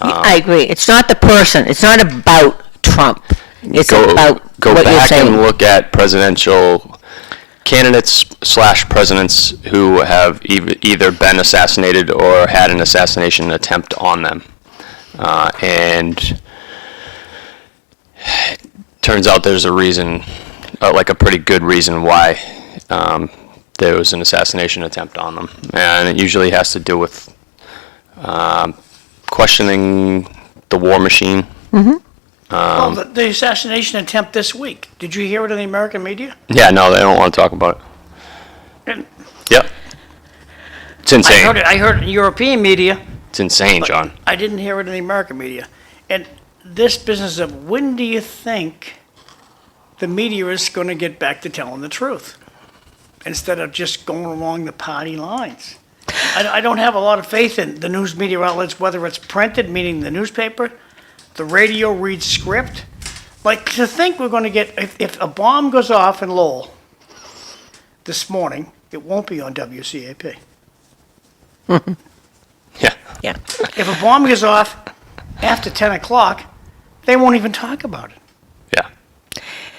I agree. It's not the person. It's not about Trump. It's Go about what you're back saying. and look at presidential candidates / presidents who have either been assassinated or had an assassination attempt on them. And turns out there's a reason, like a pretty good reason why there was an assassination attempt on them. And it usually has to do with questioning the war machine. Well, the assassination attempt this week, did you hear it in the American media? Yeah, no, they don't want to talk about it. And Yep. It's insane. I heard it in European media. It's insane, John. I didn't hear it in the American media. And this business of when do you think the media is going to get back to telling the truth instead of just going along the party lines? I don't have a lot of faith in the news media outlets, whether it's printed, meaning the newspaper, the radio reads script. Like, to think we're going to get, if a bomb goes off in Lowell this morning, it won't be on WCAP. Yeah. Yeah. If a bomb goes off after 10 o'clock, they won't even talk about it. Yeah.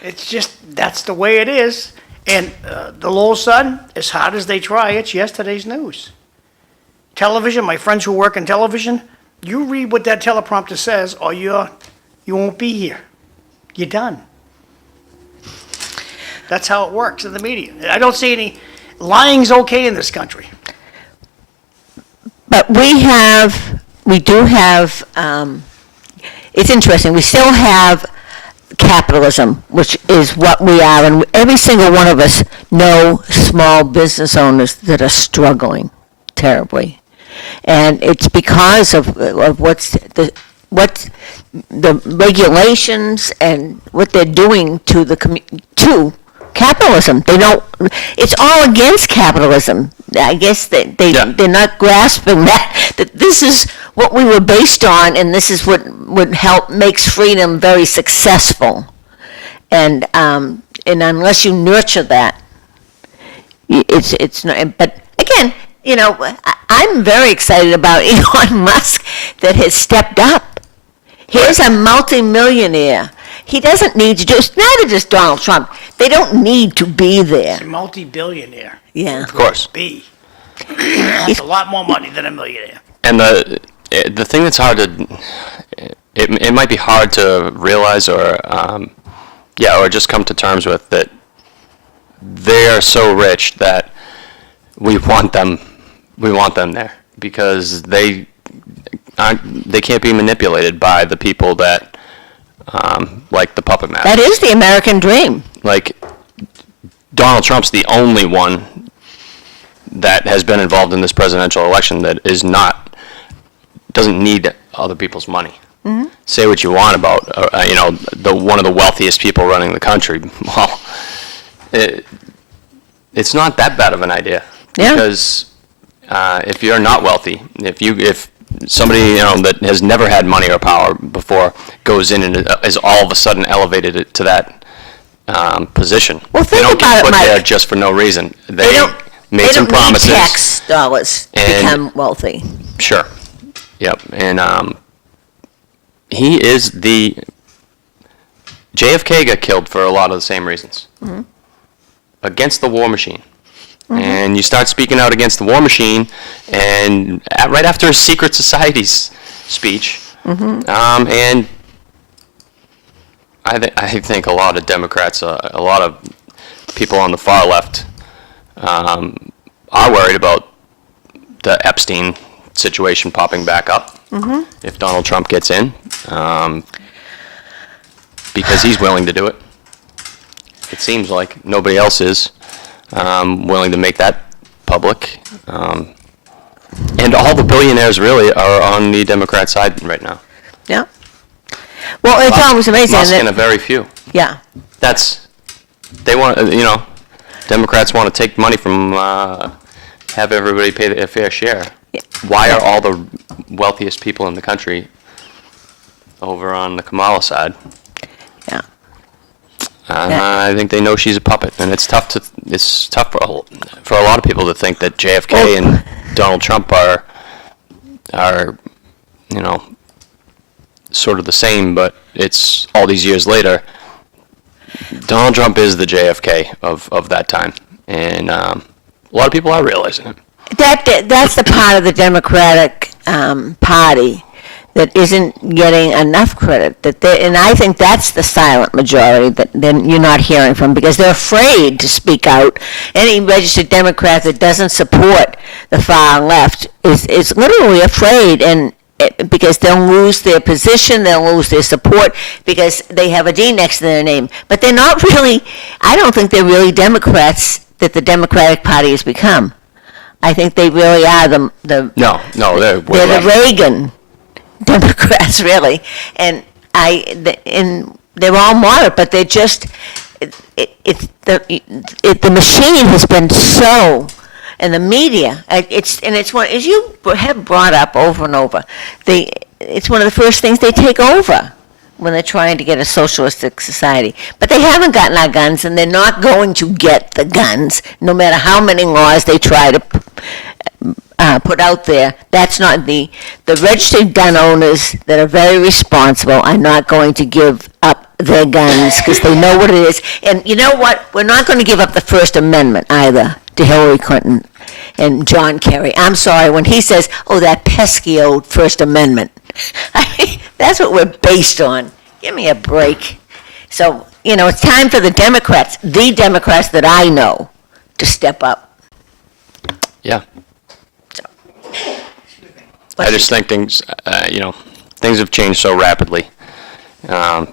It's just, that's the way it is. And the Lowell Sun, as hard as they try, it's yesterday's news. Television, my friends who work in television, you read what that teleprompter says, or you won't be here. You're done. That's how it works in the media. I don't see any, lying's okay in this country. But we do have, it's interesting, we still have capitalism, which is what we are, and every single one of us know small business owners that are struggling terribly. And it's because of what's the regulations and what they're doing to to capitalism. They don't, it's all against capitalism. I guess they're not grasping that this is what we were based on, and this is what would help makes freedom very successful. And unless you nurture that, it's not. But again, you know, I'm very excited about Elon Musk that has stepped up. Here's a multimillionaire. He doesn't need to do, neither does Donald Trump. They don't need to be there. He's a multi-billionaire. Yeah. Of course. B. That's a lot more money than a millionaire. And the thing that's hard to, it might be hard to realize or just come to terms with, that they are so rich that we want them there, because they can't be manipulated by the people that, like the puppet master. That is the American dream. Like, Donald Trump's the only one that has been involved in this presidential election that doesn't need other people's money. Mm-hmm. Say what you want about, one of the wealthiest people running the country. Well, it's not that bad of an idea. Yeah. Because if you're not wealthy, if somebody that has never had money or power before goes in and is all of a sudden elevated to that position, well, they don't about get put it, Mike. there just for no reason. They made They some don't promises. need tax dollars to And- become wealthy. Sure. Yep. And he is JFK got killed for a lot of the same reasons. Mm-hmm. Against the war machine. Mm-hmm. And you start speaking out against the war machine, and right after his secret society's speech, mm-hmm. And I think a lot of Democrats, a lot of people on the far left, are worried about the Epstein situation popping back up, mm-hmm. if Donald Trump gets in, because he's willing to do it. It seems like nobody else is willing to make that public. And all the billionaires really are on the Democrat side right now. Yeah. Well, it's always amazing. Musk and a very few. Yeah. They want, Democrats want to take money from, have everybody pay their fair share. Yeah. Why are all the wealthiest people in the country over on the Kamala side? Yeah. I think they know she's a puppet, and it's tough for a lot of people to think that JFK and Donald Trump are sort of the same, but it's all these years later. Donald Trump is the JFK of that time, and a lot of people are realizing it. That's the part of the Democratic Party that isn't getting enough credit. And I think that's the silent majority that then you're not hearing from, because they're afraid to speak out. Any registered Democrat that doesn't support the far left is literally afraid, and because they'll lose their position, they'll lose their support, because they have a D next to their name. But they're not really, I don't think they're really Democrats that the Democratic Party has become. I think they really are No, they're the Reagan Democrats, really. And they're all moderate, but they're just, the machine has been so, and the media, it's one, as you have brought up over and over, it's one of the first things they take over when they're trying to get a socialistic society. But they haven't gotten our guns, and they're not going to get the guns, no matter how many laws they try to put out there. That's not the registered gun owners that are very responsible are not going to give up their guns, because they know what it is. And you know what? We're not going to give up the First Amendment either to Hillary Clinton and John Kerry. I'm sorry, when he says, oh, that pesky old First Amendment, that's what we're based on. Give me a break. So, it's time for the Democrats that I know, to step up. Yeah. I just think things, things have changed so rapidly over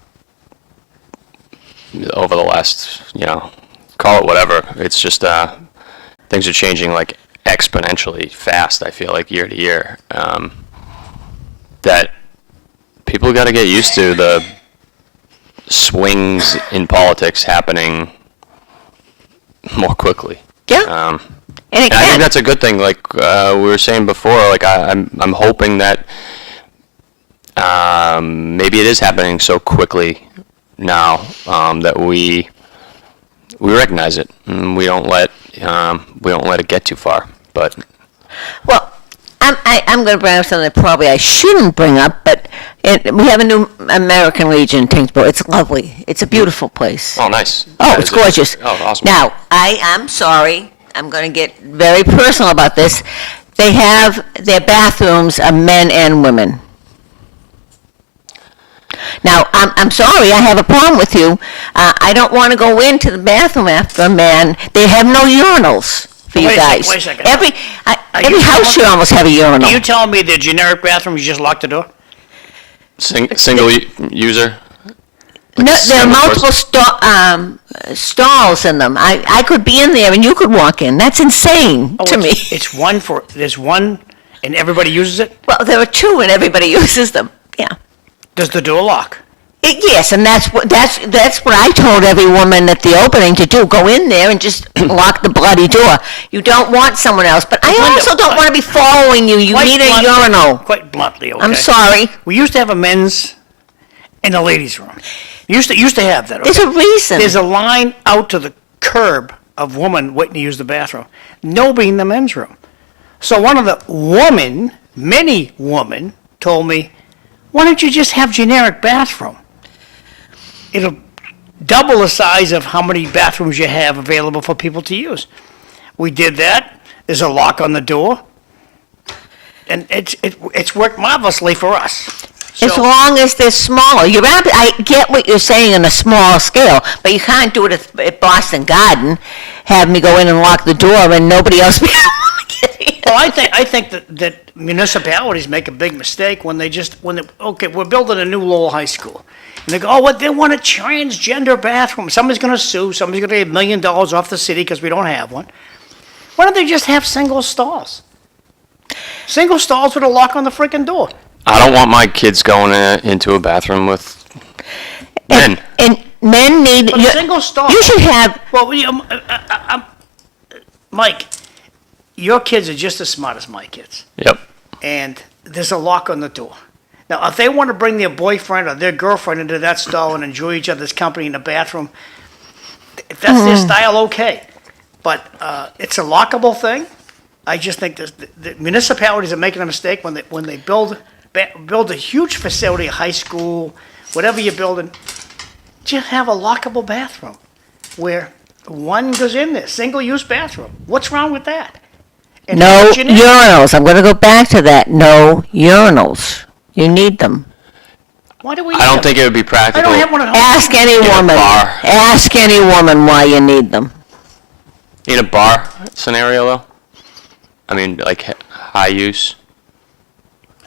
the last, call it whatever. It's just things are changing like exponentially fast, I feel like, year to year. That people got to get used to the swings in politics happening more quickly. Yeah. And I think that's a good thing. Like we were saying before, like I'm hoping that maybe it is happening so quickly now that we recognize it and we don't let it get too far. But well, I'm going to bring up something that probably I shouldn't bring up, but we have a new American Legion in Tyngsborough. It's lovely. It's a beautiful place. Oh, nice. Oh, it's gorgeous. Oh, awesome. Now, I'm sorry. I'm going to get very personal about this. They have their bathrooms are men and women. Now, I'm sorry, I have a problem with you. I don't want to go into the bathroom after a man. They have no urinals for you guys. Wait a second. Every house should almost have a urinal. Are you telling me the generic bathroom, you just lock the door? Single user. No, there are multiple stalls in them. I could be in there and you could walk in. That's insane to me. There's one and everybody uses it? Well, there are two and everybody uses them. Yeah. Does the door lock? Yes, and that's what I told every woman at the opening to do. Go in there and just lock the bloody door. You don't want someone else, but I also don't want to be following you. You need a urinal. Quite bluntly, okay. I'm sorry. We used to have a men's and a ladies' room. Used to have that. Okay? There's a reason. There's a line out to the curb of women waiting to use the bathroom. Nobody in the men's room. So one of the many women, told me, why don't you just have generic bathroom? It'll double the size of how many bathrooms you have available for people to use. We did that. There's a lock on the door. And it's worked marvelously for us. As long as they're smaller. I get what you're saying on a small scale, but you can't do it at Boston Garden, have me go in and lock the door and nobody else be able to get in. Well, I think that municipalities make a big mistake when we're building a new Lowell High School. And they go, they want a transgender bathroom. Somebody's going to sue. Somebody's going to get $1 million off the city because we don't have one. Why don't they just have single stalls? Single stalls with a lock on the freaking door. I don't want my kids going into a bathroom with men. And men need... But single stall. You should have... Well, Mike, your kids are just as smart as my kids. Yep. And there's a lock on the door. Now, if they want to bring their boyfriend or their girlfriend into that stall and enjoy each other's company in the bathroom, if that's their style, okay. But it's a lockable thing. I just think the municipalities are making a mistake when they build a huge facility, a high school, whatever you're building, just have a lockable bathroom where one goes in there, single-use bathroom. What's wrong with that? And no urinals. I'm going to go back to that. No urinals. You need them. Why do we? I don't think it would be I practical. don't have one at home. Ask any a woman. bar. Ask any woman why you need them. In a bar scenario, though? I mean, like high use?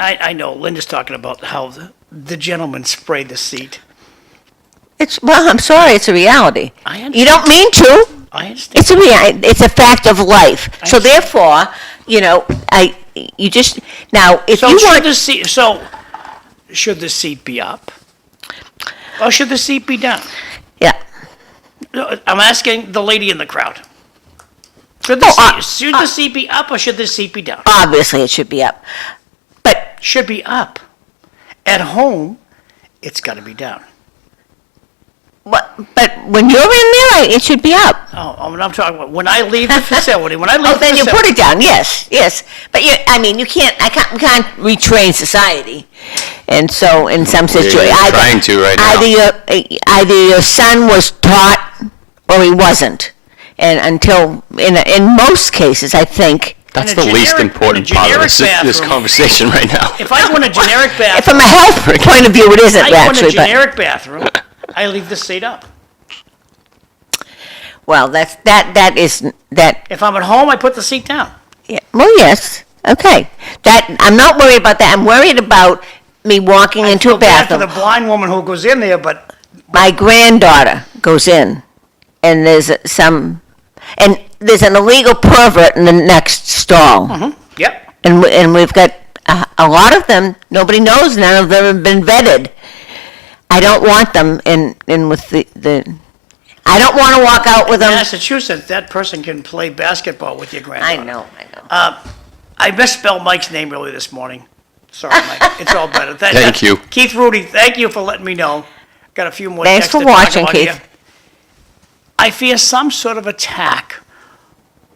I know. Linda's talking about how the gentleman sprayed the seat. Well, I'm sorry, it's a reality. I understand. You don't mean to. I understand. It's a it's a fact of life. So understand. therefore, you just now if So you should want the seat? Should the seat be up, or should the seat be down? yeah. I'm asking the lady in the crowd. Should the seat be up or should the seat be down? Obviously, it should be up, but Should be up. At home, it's got to be down. but when you're in there, it should be up. Oh, I'm talking about when I leave the facility. When I leave Oh, the then you facility. put it down. Yes. But you can't. We can't retrain society, and so in some situations, trying to right now. either your son was taught or he wasn't, and until in most cases, I think. That's In a the least generic- important in a part of this generic conversation right now. If I go in a generic From bathroom, a health point of view, it isn't I go in a actually, but generic bathroom, I leave the seat up. well, that is that. If I'm at home, I put the seat down. Yeah. Well, yes. Okay. That I'm not worried about that. I'm worried about me walking into a Feel bad for bathroom. the blind woman who goes in there, but My granddaughter goes in, and there's an illegal pervert in the next stall, yep. and we've got a lot of them. Nobody knows. None of them have been vetted. I don't want them in with the. I don't want to walk out with them. Massachusetts, that person can play basketball with your granddaughter. I know. I misspelled Mike's name earlier this morning. Sorry, Mike. It's all better. Thank you. Keith Rudy, thank you for letting me know. Got a few more Thanks texts for to talk watching, about Keith. here. I fear some sort of attack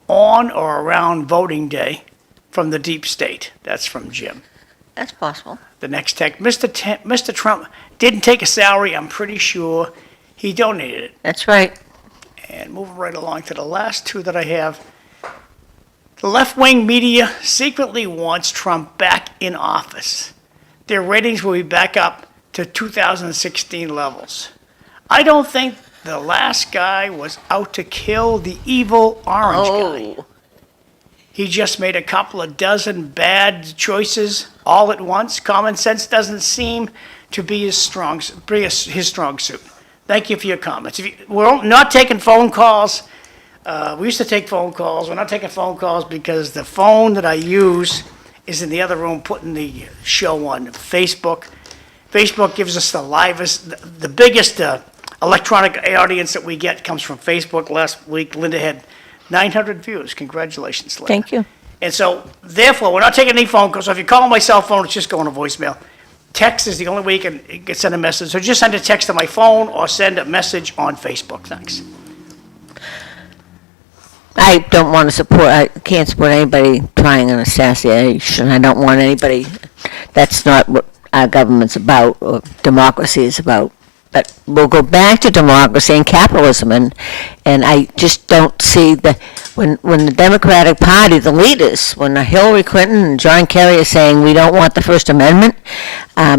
on or around voting day from the deep state. That's from Jim. That's possible. The next text, Mr. Trump didn't take a salary. I'm pretty sure he donated it. That's right. And moving right along to the last two that I have. The left-wing media secretly wants Trump back in office. Their ratings will be back up to 2016 levels. I don't think the last guy was out to kill the evil orange guy. Oh, He just made a couple of dozen bad choices all at once. Common sense doesn't seem to be his strong suit. Thank you for your comments. We're not taking phone calls. We used to take phone calls. We're not taking phone calls because the phone that I use is in the other room putting the show on Facebook. Facebook gives us the livest, the biggest electronic audience that we get comes from Facebook. Last week, Linda had 900 views. Congratulations, Linda. thank you. And so, therefore, we're not taking any phone calls. So if you call my cell phone, it's just going to voicemail. Text is the only way you can send a message. So just send a text to my phone or send a message on Facebook. Thanks. I don't want to I can't support anybody trying an assassination. I don't want anybody, that's not what our government's about, or democracy is about. But we'll go back to democracy and capitalism, and I just don't see when the Democratic Party, the leaders, when Hillary Clinton and John Kerry are saying we don't want the First Amendment,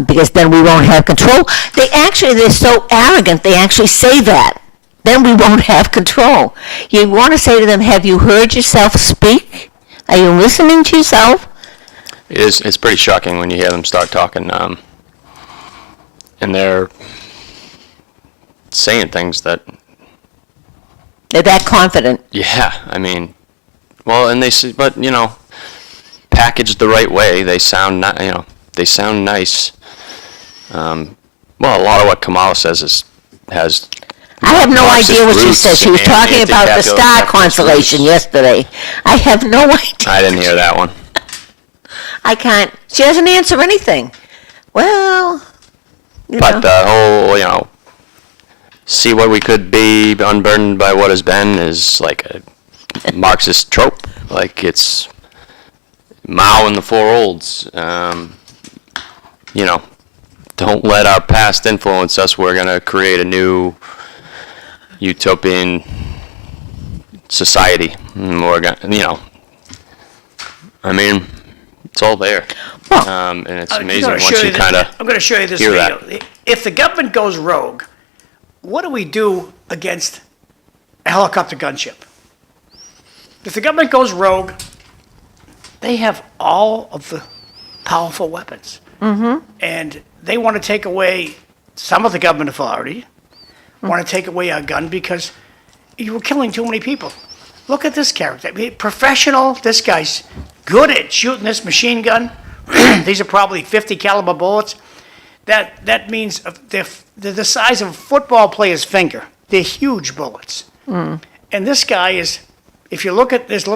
because then we won't have control, they're so arrogant, they actually say that. Then we won't have control. You want to say to them, have you heard yourself speak? Are you listening to yourself? It's pretty shocking when you hear them start talking, and they're saying things that, They're that confident. yeah, I mean, well, and but packaged the right way, they sound they sound nice. Well, a lot of what Kamala says has. I have no Marxist idea what she roots said. She was and talking about the star anti-capitalist constellation roots. yesterday. I have no idea. I didn't hear that one. I can't. She doesn't answer anything. Well, you But know. the whole, see what we could be, unburdened by what has been, is like a Marxist trope. Like it's Mao and the Four Olds. Don't let our past influence us. We're going to create a new utopian society. And we're going to, I mean, it's all there. And it's amazing once you kind of I'm going to show you this hear video. that. If the government goes rogue, what do we do against a helicopter gunship? If the government goes rogue, they have all of the powerful weapons. And they want to take away some of the government authority, want to take away our gun because you were killing too many people. Look at this character. I mean, professional, this guy's good at shooting this machine gun. These are probably 50 caliber bullets. That means they're the size of a football player's finger. They're huge bullets. And this guy is, if you look at there's a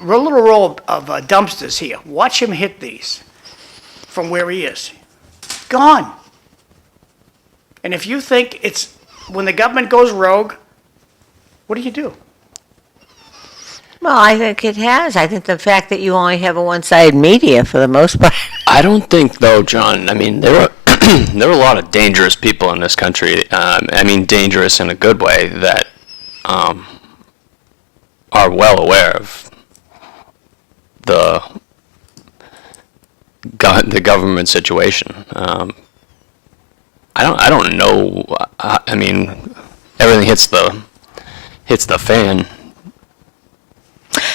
little row of dumpsters here. Watch him hit these from where he is. Gone. And if you think it's when the government goes rogue, what do you do? Well, I think it has. I think the fact that you only have a one-sided media for the most part. I don't think, though, John. I mean, there were there are a lot of dangerous people in this country. I mean, dangerous in a good way that are well aware of the government situation. I don't know. I mean, everything hits the fan.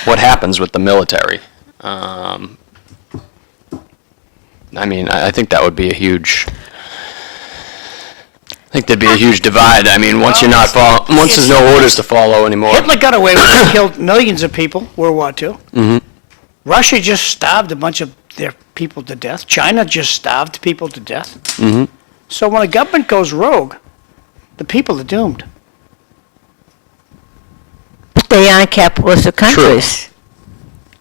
What happens with the military? I mean, I think that would be a huge. I think there'd be a huge divide. I mean, once there's no orders to follow anymore. Hitler got away with it, killed millions of people, World War II. Russia just starved a bunch of their people to death. China just starved people to death. So when a government goes rogue, the people are doomed. But they aren't capitalist countries.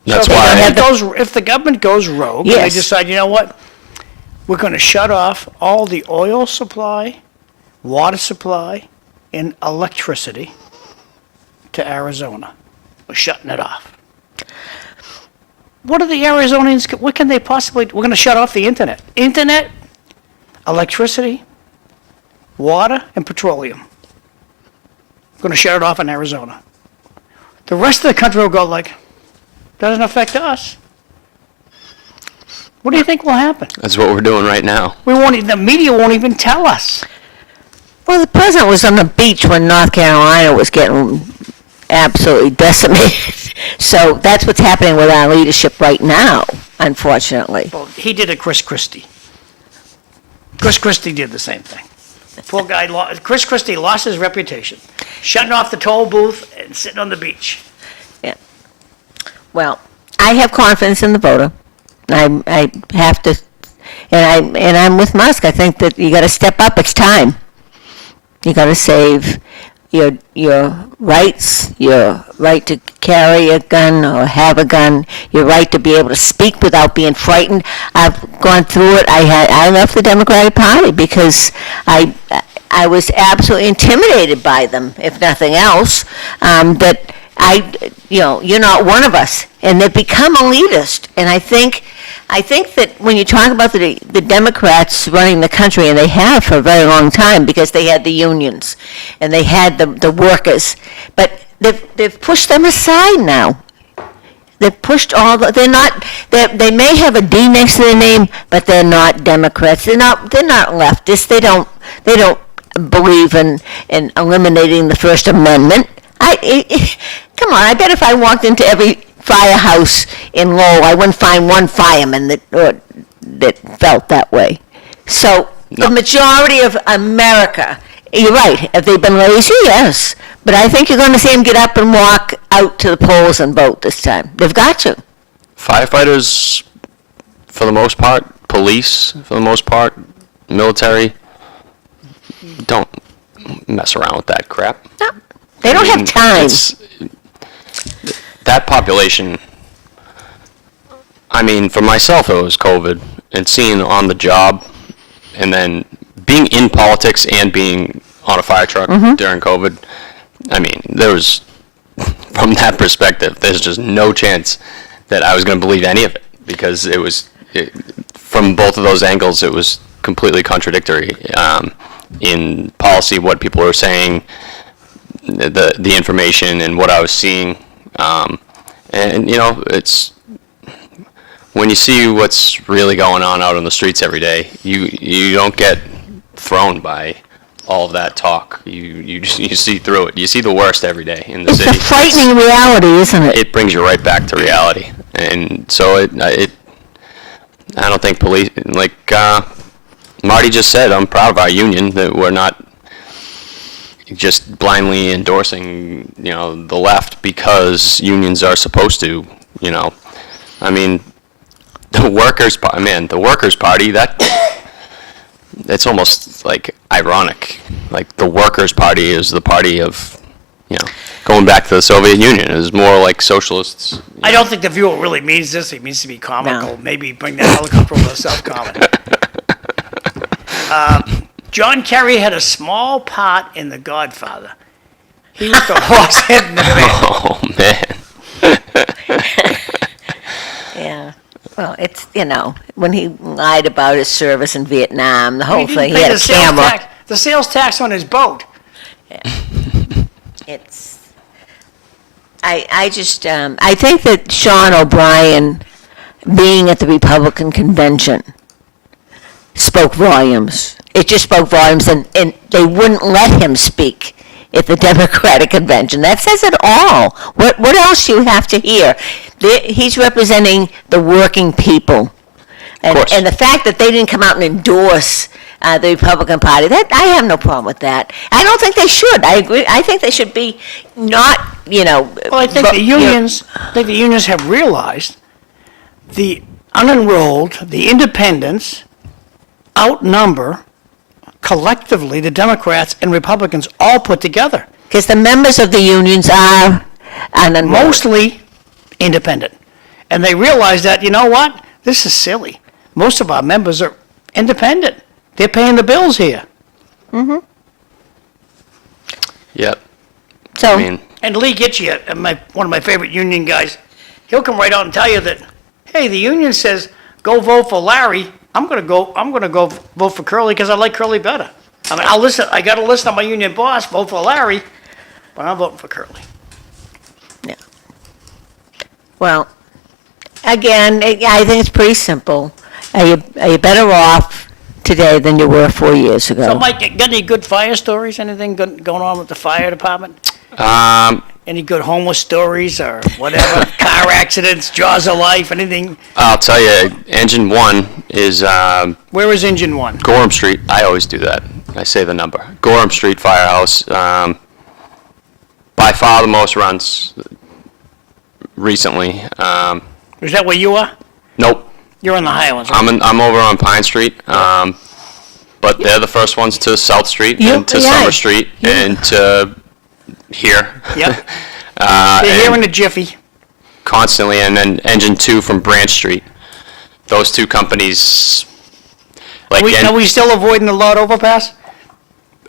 That's So why. if the government goes rogue, and they Yes. decide, you know what, we're going to shut off all the oil supply, water supply, and electricity to Arizona. We're shutting it off. What are the Arizonians, what can they possibly, we're going to shut off the internet. Internet, electricity, water, and petroleum. We're going to shut it off in Arizona. The rest of the country will go like, doesn't affect us. What do you think will happen? That's what we're doing right now. The media won't even tell us. Well, the president was on the beach when North Carolina was getting absolutely decimated. So that's what's happening with our leadership right now, unfortunately. Well, he did it, Chris Christie. Chris Christie did the same thing. Poor guy, Chris Christie lost his reputation, shutting off the toll booth and sitting on the beach. Yeah. Well, I have confidence in the voter. I have to, and I'm with Musk. I think that you got to step up. It's time. You got to save your rights, your right to carry a gun or have a gun, your right to be able to speak without being frightened. I've gone through it. I left the Democratic Party because I was absolutely intimidated by them, if nothing else. That you're not one of us, and they've become elitist. And I think that when you talk about the Democrats running the country, and they have for a very long time because they had the unions and they had the workers, but they've pushed them aside now. They've pushed they may have a D next to their name, but they're not Democrats. They're not leftists. They don't believe in eliminating the First Amendment. Come on, I bet if I walked into every firehouse in Lowell, I wouldn't find one fireman that felt that way. So the majority of America, you're right, have they been lazy? Yes. But I think you're going to see them get up and walk out to the polls and vote this time. They've got to. Firefighters, for the most part, police, for the most part, military, don't mess around with that crap. No, they don't have time. That population, I mean, for myself, it was COVID, and seeing on the job, and then being in politics and being on a fire truck during COVID, I mean, there was, from that perspective, there's just no chance that I was going to believe any of it, because from both of those angles, it was completely contradictory in policy, what people were saying, the information, and what I was seeing. And, it's when you see what's really going on out on the streets every day, you don't get thrown by all of that talk. You see through it. You see the worst every day in the It's city. a frightening reality, isn't it? It brings you right back to reality, and so I don't think police, like Marty just said, I'm proud of our union that we're not just blindly endorsing, the left because unions are supposed to, I mean, the Workers' Party, it's almost like ironic. Like the Workers' Party is the party of, going back to the Soviet Union. It was more like socialists. I don't think the viewer really means this. He means to be comical. No. Maybe bring the helicopter over to self-comment. John Kerry had a small part in The Godfather. He was the horse head in the band. Oh, man. Yeah. Well, it's, when he lied about his service in Vietnam, the whole thing, he Pay had a camera. the sales tax on his boat. It's, I just, I think that Sean O'Brien being at the Republican convention spoke volumes. It just spoke volumes, and they wouldn't let him speak at the Democratic convention. That says it all. What else do you have to hear? He's representing the working people. And the fact that they didn't come out and endorse the Republican Party, that I have no problem with that. I don't think they should. I agree. I think they should be not, Well, I think the unions have realized the unenrolled, the independents, outnumber collectively the Democrats and Republicans all put together. because the members of the unions are Mostly independent. And they realize that, you know what? This is silly. Most of our members are independent. They're paying the bills here. Yep. So, I mean, And Lee Gitchie, one of my favorite union guys, he'll come right out and tell you that, hey, the union says go vote for Larry. I'm gonna go vote for Curly because I like Curly better. I mean, I got a list on my union boss, vote for Larry, but I'm voting for Curly. yeah. Well, again, I think it's pretty simple. Are you better off today than you were 4 years ago? So, Mike, got any good fire stories? Anything good going on with the fire department? Any good homeless stories or whatever? Car accidents, jaws of life, anything? I'll tell you, Engine 1 is Where is Engine 1? Gorham Street. I always do that. I say the number. Gorham Street Firehouse. By far the most runs recently. Is that where you are? Nope. You're in the Highlands, right? I'm over on Pine Street. But they're the first ones to South Street and to Summer Street and to here. Yep. They're here in a jiffy. Constantly, and then Engine 2 from Branch Street. Those two companies, Are we still avoiding the Lord overpass?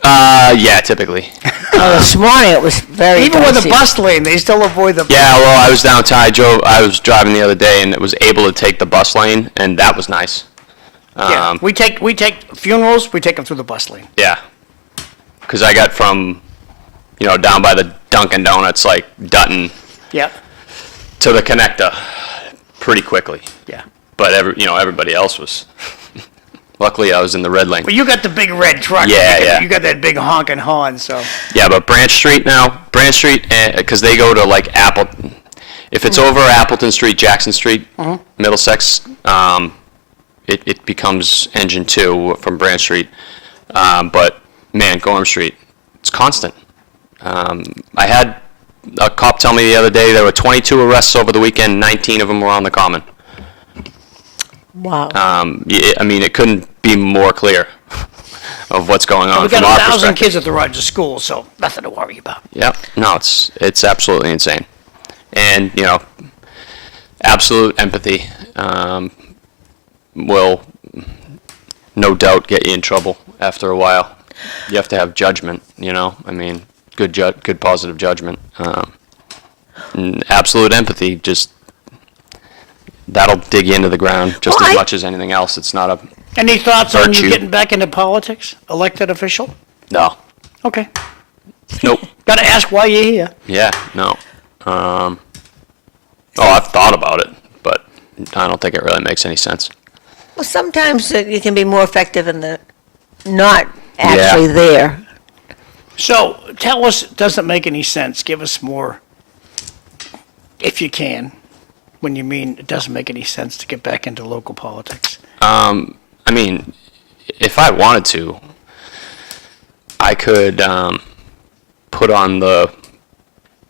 yeah, typically. This morning it was very Even with dicey. the bus lane, they still avoid the. Yeah, well, I was downtown. I was driving the other day and was able to take the bus lane, and that was nice. Yeah. We take funerals. We take them through the bus lane. Yeah, because I got from, down by the Dunkin' Donuts, like Dutton, Yeah. to the connector, pretty quickly. Yeah. But everybody else was. Luckily, I was in the red lane. Well, you got the big red truck. Yeah. You got that big honking horn, so. Yeah, but Branch Street, because they go to like Appleton. If it's over Appleton Street, Jackson Street, Middlesex, it becomes Engine 2 from Branch Street. But man, Gorham Street, it's constant. I had a cop tell me the other day there were 22 arrests over the weekend, 19 of them were on the Common. Wow. I mean, it couldn't be more clear of what's going on We from got our 1,000 perspective. kids at the Rogers School, so nothing to worry about. Yep. No, it's absolutely insane. And, absolute empathy will no doubt get you in trouble after a while. You have to have judgment, I mean, good positive judgment. And absolute empathy, just, that'll dig you into the ground just as much as anything else. It's not a Any thoughts on you Virtue. getting back into politics? Elected official? no. Okay. Nope. Got to ask why you're here. Yeah, no. I've thought about it, but I don't think it really makes any sense. Well, sometimes you can be more effective in the not actually there. So tell us, does it make any sense? Give us more, if you can, when you mean it doesn't make any sense to get back into local politics. I mean, if I wanted to, I could put on the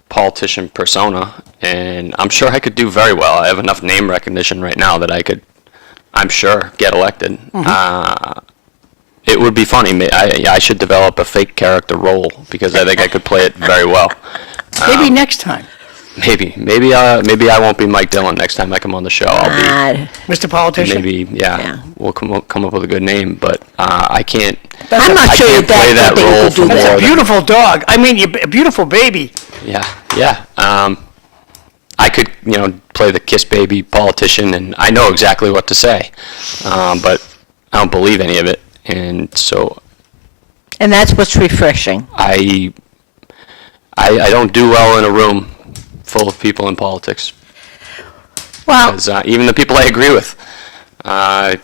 politician persona, and I'm sure I could do very well. I have enough name recognition right now that I could, I'm sure, get elected. It would be funny. I should develop a fake character role because I think I could play it very well. Maybe next time. Maybe I won't be Mike Dillon next time I come on the show. I'll be Mr. Politician? maybe Yeah. We'll come up with a good name, but I can't. I'm not I sure can't that play that they role could do for That's that. a more than- beautiful dog. I mean, a beautiful baby. Yeah. I could, play the kiss baby politician, and I know exactly what to say, but I don't believe any of it, and so And that's what's refreshing. I don't do well in a room full of people in politics, Well, because even the people I agree with, I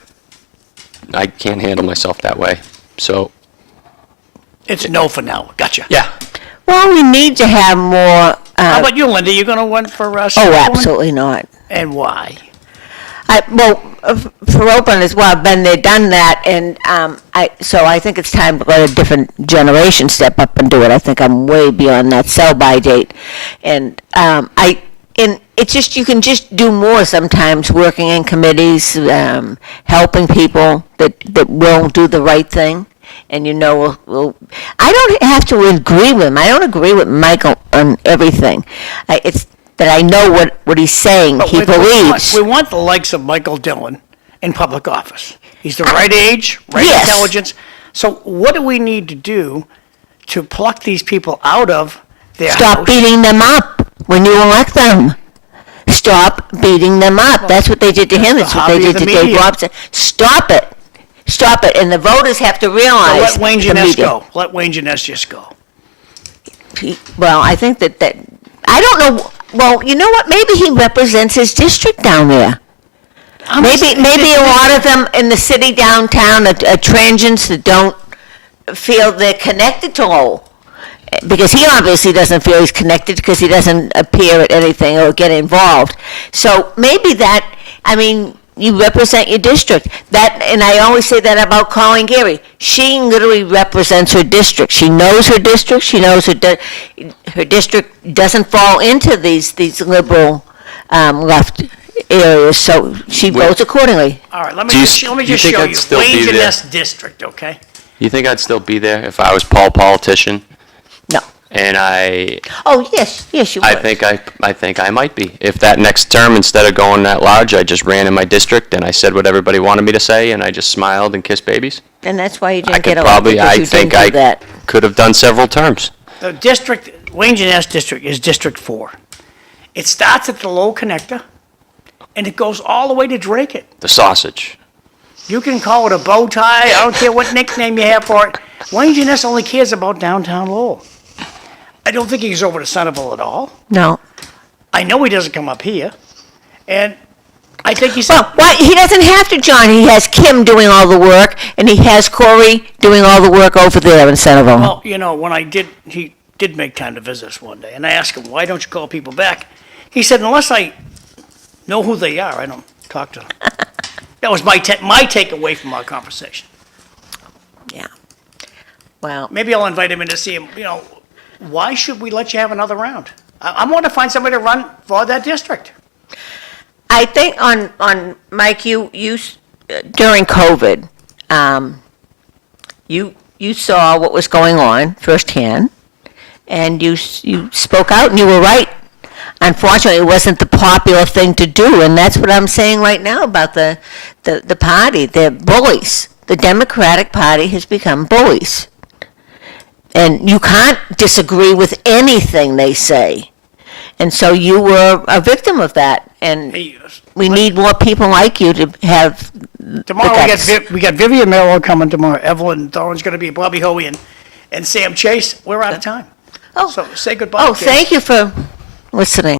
can't handle myself that way. So It's no for now. Gotcha. yeah, we need to have more. How about you, Linda? You going to run for Oh, Selectwoman? absolutely not. And why? For open as well, I've been there, done that, and so I think it's time to let a different generation step up and do it. I think I'm way beyond that sell-by date, and it's just, you can just do more sometimes, working in committees, helping people that will do the right thing, and will I don't have to agree with him. I don't agree with Michael on everything. It's that I know what he's saying, But he believes. We want the likes of Michael Dillon in public office. He's the right age, right Yes. intelligence. So what do we need to do to pluck these people out of their Stop house? beating them up when you elect them. Stop beating them up. That's what they did to him. That's That's the what they hobby of did to the Dave media. Robson. Stop it. Stop it. And the voters have to So realize. let Wayne the Janess media- go. Let Wayne Janess just go. Well, I think that I don't know. Well, you know what? Maybe he represents his district down there. Maybe a lot of them in the city downtown are transients that don't feel they're connected to Lowell. Because he obviously doesn't feel he's connected because he doesn't appear at anything or get involved. So maybe you represent your district. And I always say that about Colleen Gary. She literally represents her district. She knows her district. She knows her district doesn't fall into these liberal left areas, so she votes accordingly. All right, let Do me you just think show I'd you. still Wayne be there? Janess district, okay? you think I'd still be there if I was Paul Politician? No. And Oh, yes, you would. I think I might be. If that next term, instead of going that large, I just ran in my district and I said what everybody wanted me to say and I just smiled and kissed babies. And that's why you I didn't could get elected, probably, because I you think didn't do I that. could have done several terms. The district, Wayne Janess district is District 4. It starts at the Lowell Connector, and it goes all the way to Dracut. The sausage. You can call it a bow tie, I don't care what nickname you have for it. Wayne Janess only cares about downtown Lowell. I don't think he's over to Centerville at all. No. I know he doesn't come up here. And I think he's, Well, why, he doesn't have to, John. He has Kim doing all the work, and he has Corey doing all the work over there in Centerville. well, when he did make time to visit us one day, and I asked him, why don't you call people back? He said, unless I know who they are, I don't talk to them. That was my takeaway from our conversation. Yeah. Well, Maybe I'll invite him in to see him, why should we let you have another round? I want to find somebody to run for that district. I think on Mike, you during COVID, you saw what was going on firsthand, and you spoke out, and you were right. Unfortunately, it wasn't the popular thing to do, and that's what I'm saying right now about the party. They're bullies. The Democratic Party has become bullies. And you can't disagree with anything they say. And so you were a victim of that. And Hey, we need more people like you to have Tomorrow the guts. we got Vivian Mello coming tomorrow. Evelyn Thorne's going to be Bobby Hoey and Sam Chase. We're out of time. Oh. So say goodbye. Oh, kids. thank you for listening.